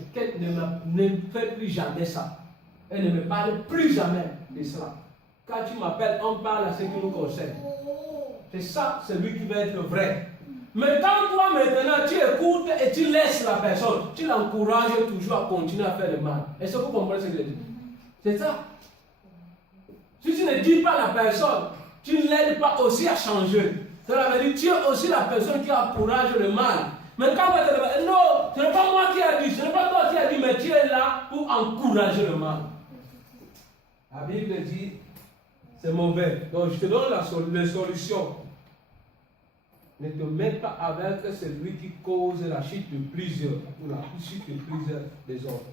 Ne fais plus jamais ça. Et ne me parle plus jamais de cela. Quand tu m'appelles, on parle à ce qui nous concerne. C'est ça, celui qui va être vrai. Mais quand toi maintenant tu écoutes et tu laisses la personne, tu l'encourages toujours à continuer à faire le mal. Est-ce que vous comprenez ce que je dis? C'est ça. Si tu ne dis pas à la personne, tu ne l'aides pas aussi à changer. Cela veut dire que tu es aussi la personne qui encourage le mal. Mais quand tu dis, non, ce n'est pas moi qui ai dit, ce n'est pas toi qui as dit, mais tu es là pour encourager le mal. La Bible dit, c'est mauvais. Donc je te donne les solutions. Ne te mets pas avec celui qui cause la chute de plusieurs, ou la chute de plusieurs des autres.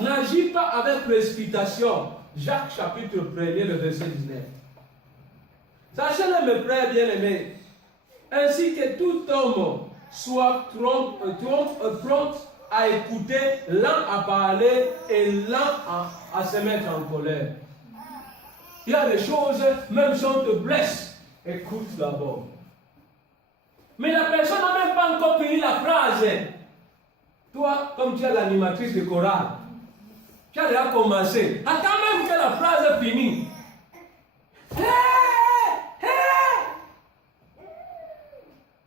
N'agis pas avec précipitation. Jacques chapitre 1er, le verset 19. Sachez-le, mes frères bien-aimés, ainsi que tout homme soit prompt à écouter, lent à parler et lent à se mettre en colère. Il y a des choses, même si on te blesse, écoute d'abord. Mais la personne n'a même pas encore fini la phrase. Toi, comme tu es l'animatrice de chorale, tu as déjà commencé. Attends même que la phrase est finie.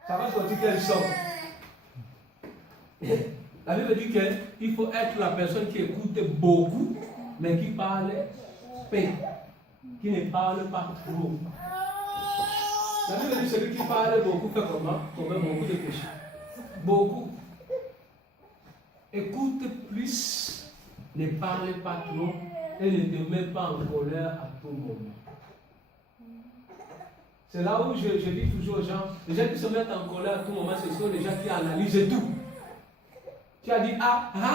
Ça va sortir quel son? La Bible dit qu'il faut être la personne qui écoute beaucoup, mais qui parle peu, qui ne parle pas trop. La Bible dit celui qui parle beaucoup fait comment? Commet beaucoup de péchés. Beaucoup. Écoute plus, ne parle pas trop et ne te mets pas en colère à tout moment. C'est là où je dis toujours aux gens, les gens qui se mettent en colère à tout moment, ce sont les gens qui analysent tout. Tu as dit,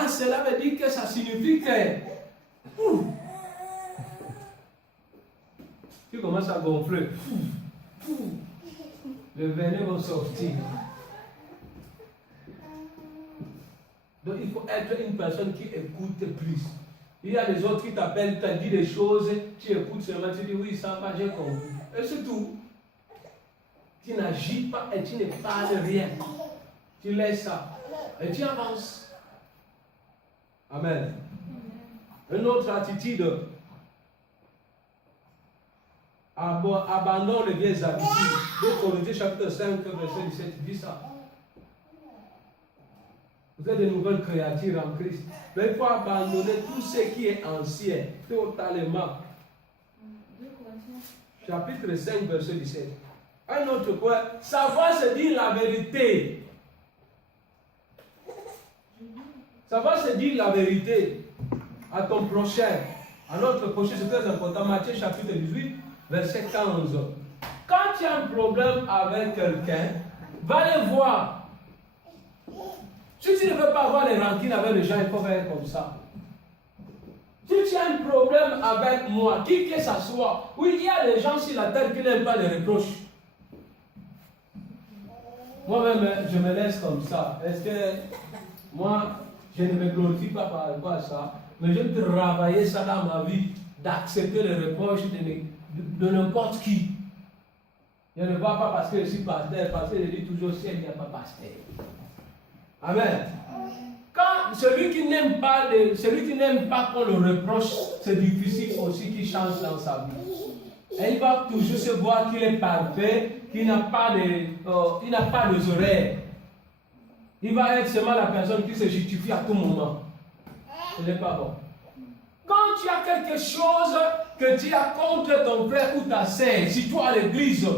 cela veut dire que ça signifie que... Tu commences à gonfler. Le venin va sortir. Donc il faut être une personne qui écoute plus. Il y a des autres qui t'appellent, tu as dit des choses, tu écoutes seulement, tu dis oui, ça va, j'ai compris. Et c'est tout. Tu n'agis pas et tu ne parles rien. Tu laisses ça. Et tu avances. Amen. Une autre attitude. Abandonne les vieilles habitudes. 2 Corinthiens chapitre 5, verset 17 dit ça. Vous êtes de nouvelles créatures en Christ. Mais il faut abandonner tout ce qui est ancien, totalement. Chapitre 5, verset 17. Un autre point, savoir se dire la vérité. Savoir se dire la vérité à ton prochain. À notre prochain, c'est très important. Matthieu chapitre 18, verset 15. Quand tu as un problème avec quelqu'un, va le voir. Si tu ne veux pas avoir les rancines avec les gens, il faut faire comme ça. Si tu as un problème avec moi, qui que ce soit, oui, il y a des gens sur la terre qui n'aiment pas les reproches. Moi-même, je me laisse comme ça. Est-ce que moi, je ne me glorifie pas par rapport à ça, mais je vais travailler ça dans ma vie, d'accepter les reproches de n'importe qui. Je ne vois pas parce que je suis pasteur, parce que je dis toujours si il n'y a pas pasteur. Amen. Quand celui qui n'aime pas qu'on le reproche, c'est difficile aussi qu'il change dans sa vie. Et il va toujours se voir qu'il est parfait, qu'il n'a pas de oreilles. Il va être seulement la personne qui se justifie à tout moment. Ce n'est pas bon. Quand tu as quelque chose que tu as contre ton frère ou ta sœur, si toi à l'église, il ne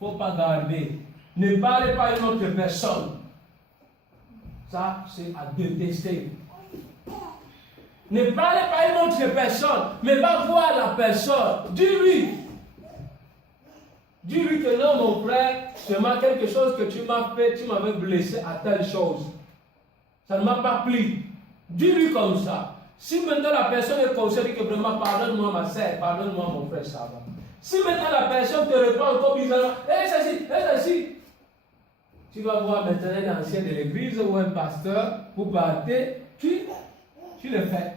faut pas garder. Ne parle pas à une autre personne. Ça, c'est à détester. Ne parle pas à une autre personne, mais va voir la personne. Dis-lui. Dis-lui que non, mon frère, seulement quelque chose que tu m'as fait, tu m'avais blessé à telle chose. Ça ne m'a pas plu. Dis-lui comme ça. Si maintenant la personne est consciente que vraiment, pardonne-moi ma soeur, pardonne-moi mon frère, ça va. Si maintenant la personne te répond encore bizarrement, ceci, tu vas voir maintenant un ancien de l'église ou un pasteur pour partir, tu le fais.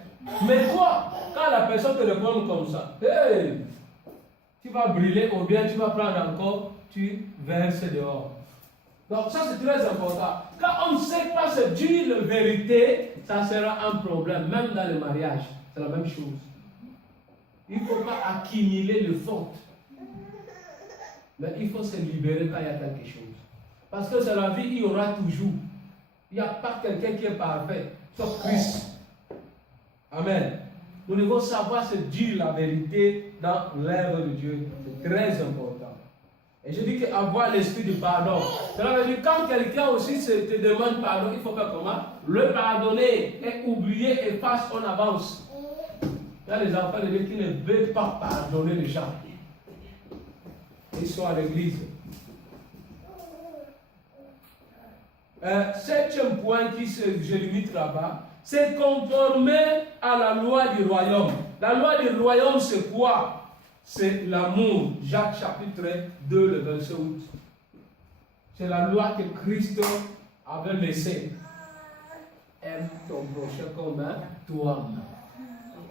Mais toi, quand la personne te répond comme ça, hey, tu vas brûler ou bien tu vas prendre encore, tu verses dehors. Donc ça c'est très important. Quand on ne sait pas se dire la vérité, ça sera un problème, même dans le mariage. C'est la même chose. Il ne faut pas accumuler les fautes. Mais il faut se libérer quand il y a quelque chose. Parce que c'est la vie, il y aura toujours. Il n'y a pas quelqu'un qui est parfait, sauf Christ. Amen. Nous devons savoir se dire la vérité dans l'œuvre de Dieu. C'est très important. Et je dis qu'avoir l'esprit de pardon. Cela veut dire quand quelqu'un aussi te demande pardon, il faut faire comment? Le pardonner et oublier et passe en avance. Il y a des enfants de Dieu qui ne veulent pas pardonner les gens. Ils sont à l'église. Septième point je limite là-bas, c'est conformer à la loi du royaume. La loi du royaume, c'est quoi? C'est l'amour. Jacques chapitre 2, le verset 8. C'est la loi que Christ avait laissée. Aime ton prochain comme toi-même.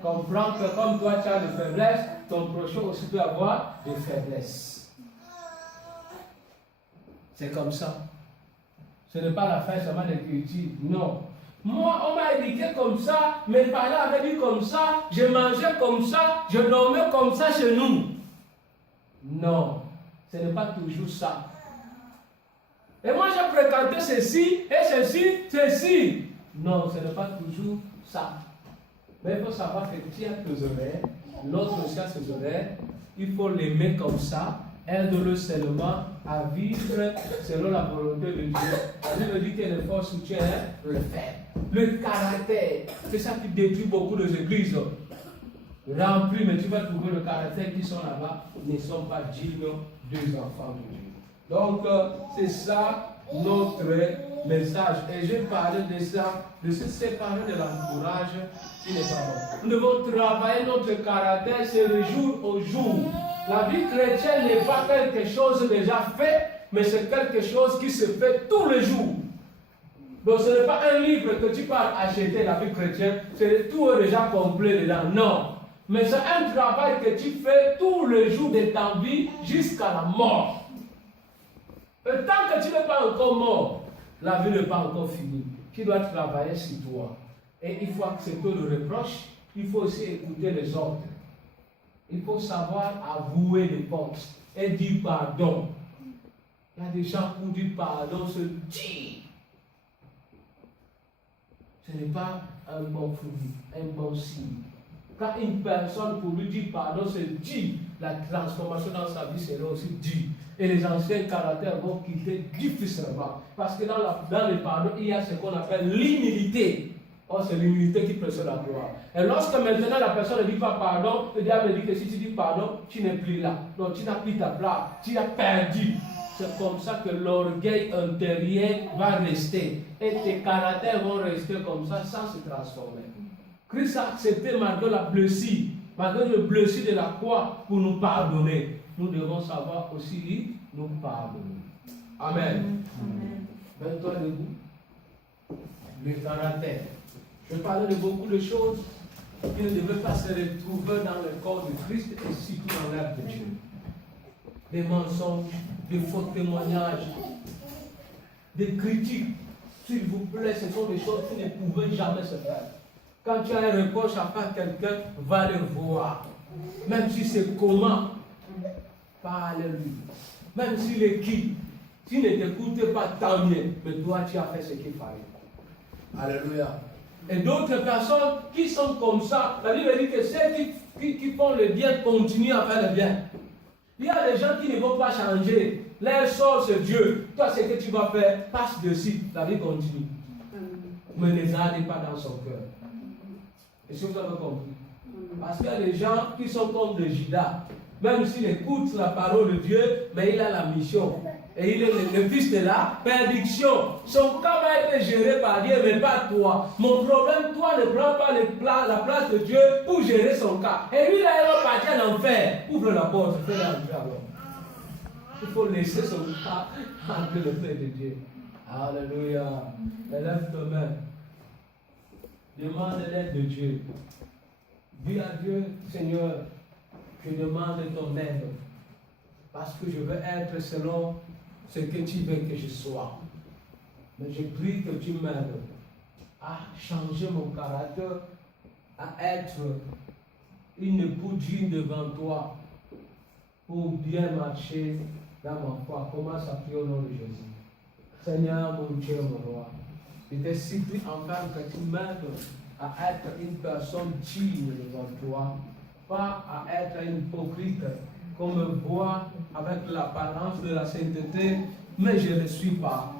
Comprends que comme toi tu as des faiblesses, ton prochain aussi peut avoir des faiblesses. C'est comme ça. Ce n'est pas la fin seulement d'écriture. Non. Moi, on m'a éduqué comme ça, mes parents avaient dit comme ça, je mangeais comme ça, je dormais comme ça chez nous. Non, ce n'est pas toujours ça. Et moi, j'ai fréquenté ceci, et ceci. Non, ce n'est pas toujours ça. Mais il faut savoir que tu as tes oreilles, l'autre aussi a ses oreilles, il faut l'aimer comme ça, aide-le seulement à vivre selon la volonté de Dieu. La Bible dit que les forces soutiennent le fait. Le caractère, c'est ça qui détruit beaucoup de églises. Remplis, mais tu vas trouver le caractère qui sont là-bas, ne sont pas dignes des enfants de Dieu. Donc, c'est ça notre message. Et je parlais de ça, de se séparer de l'entourage qui n'est pas bon. Nous devons travailler notre caractère, c'est le jour au jour. La vie chrétienne n'est pas quelque chose déjà fait, mais c'est quelque chose qui se fait tous les jours. Donc ce n'est pas un livre que tu peux acheter, la vie chrétienne, c'est tout est déjà complet dedans. Non. Mais c'est un travail que tu fais tous les jours de ta vie jusqu'à la mort. Et tant que tu n'es pas encore mort, la vie n'est pas encore finie. Tu dois travailler sur toi. Et il faut accepter le reproche, il faut aussi écouter les ordres. Il faut savoir avouer les fautes et dire pardon. Il y a des gens pour dire pardon se dit. Ce n'est pas un bon fruit, un bon signe. Quand une personne pour lui dire pardon se dit, la transformation dans sa vie sera aussi dit. Et les anciens caractères vont quitter difficilement. Parce que dans le pardon, il y a ce qu'on appelle l'humilité. Or, c'est l'humilité qui précède la gloire. Et lorsque maintenant la personne ne dit pas pardon, le diable dit que si tu dis pardon, tu n'es plus là. Donc tu n'as plus ta place, tu as perdu. C'est comme ça que l'orgueil intérieur va rester. Et tes caractères vont rester comme ça sans se transformer. Christ a accepté malgré la blessure, malgré le blessure de la croix pour nous pardonner. Nous devons savoir aussi nous pardonner. Amen. Amen. Mets-toi debout. Le caractère. Je parlais de beaucoup de choses qui ne devaient pas se retrouver dans le corps de Christ et surtout dans l'œuvre de Dieu. Des mensonges, des faux témoignages, des critiques. S'il vous plaît, ce sont des choses qui ne pouvaient jamais se faire. Quand tu as un reproche à faire quelqu'un, va le voir. Même si c'est comment, parle-lui. Même s'il est qui, s'il ne t'écoute pas, tant mieux. Mais toi, tu as fait ce qu'il fallait. Alléluia. Et d'autres personnes qui sont comme ça, la Bible dit que ceux qui font le bien continuent à faire le bien. Il y a des gens qui ne vont pas changer. Leur sort, c'est Dieu. Toi, ce que tu vas faire, passe dessus. La vie continue. Mais ne les allez pas dans son cœur. Et si vous avez compris. Parce qu'il y a des gens qui sont comme des Judas. Même s'il écoute la parole de Dieu, mais il a la mission. Et il est le fils de la perdition. Son cas va être géré par Dieu, mais pas toi. Mon problème, toi ne prends pas la place de Dieu pour gérer son cas. Et lui, là, il va partir en enfer. Ouvre la porte, fais-le entrer alors. Il faut laisser son cas entre le fait de Dieu. Alléluia. Élève ta main. Demande l'aide de Dieu. Dis à Dieu, Seigneur, je demande ton aide. Parce que je veux être selon ce que tu veux que je sois. Mais je prie que tu m'aides à changer mon caractère, à être une épouse digne devant toi pour bien marcher dans ma foi. Commence à prier au nom de Jésus. Seigneur, mon Dieu, mon roi, je te supplie enfin que tu m'aides à être une personne digne devant toi, pas à être une hypocrite, qu'on me voit avec l'apparence de la sainteté, mais je ne le suis pas.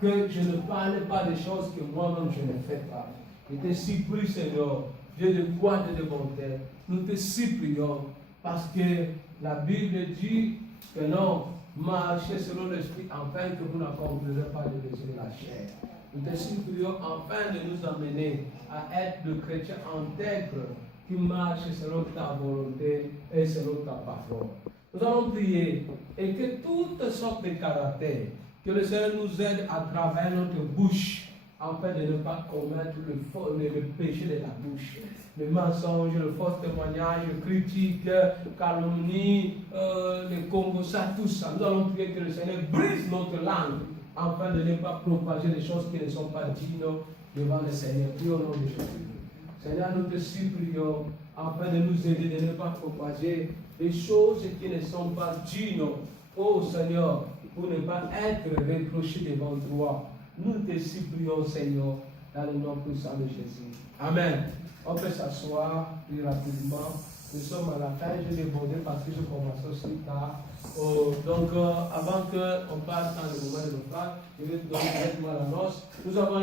Que je ne parle pas des choses que moi-même je ne fais pas. Je te supplie, Seigneur, Dieu de foi et de bonté, nous te supplions, parce que la Bible dit que non, marcher selon l'esprit, afin que vous n'accomplirez pas de désirs de la chair. Nous te supplions afin de nous amener à être le chrétien intègre qui marche selon ta volonté et selon ta parole. Nous allons prier et que toutes sortes de caractères, que le Seigneur nous aide à travers notre bouche, afin de ne pas commettre le péché de la bouche. Le mensonge, le faux témoignage, le critique, calomnie, le Congo, ça, tout ça. Nous allons prier que le Seigneur brise notre langue, afin de ne pas propager des choses qui ne sont pas dignes devant le Seigneur. Prions au nom de Jésus. Seigneur, nous te supplions, afin de nous aider de ne pas propager des choses qui ne sont pas dignes. Oh Seigneur, pour ne pas être reprochés devant toi. Nous te supplions, Seigneur, dans le nom puissant de Jésus. Amen. On peut s'asseoir plus rapidement. Nous sommes à la fin. J'ai débordé parce que je commence aussi tard. Donc, avant qu'on passe dans le moment de l'offrande, je vais donner directement l'annonce. Nous avons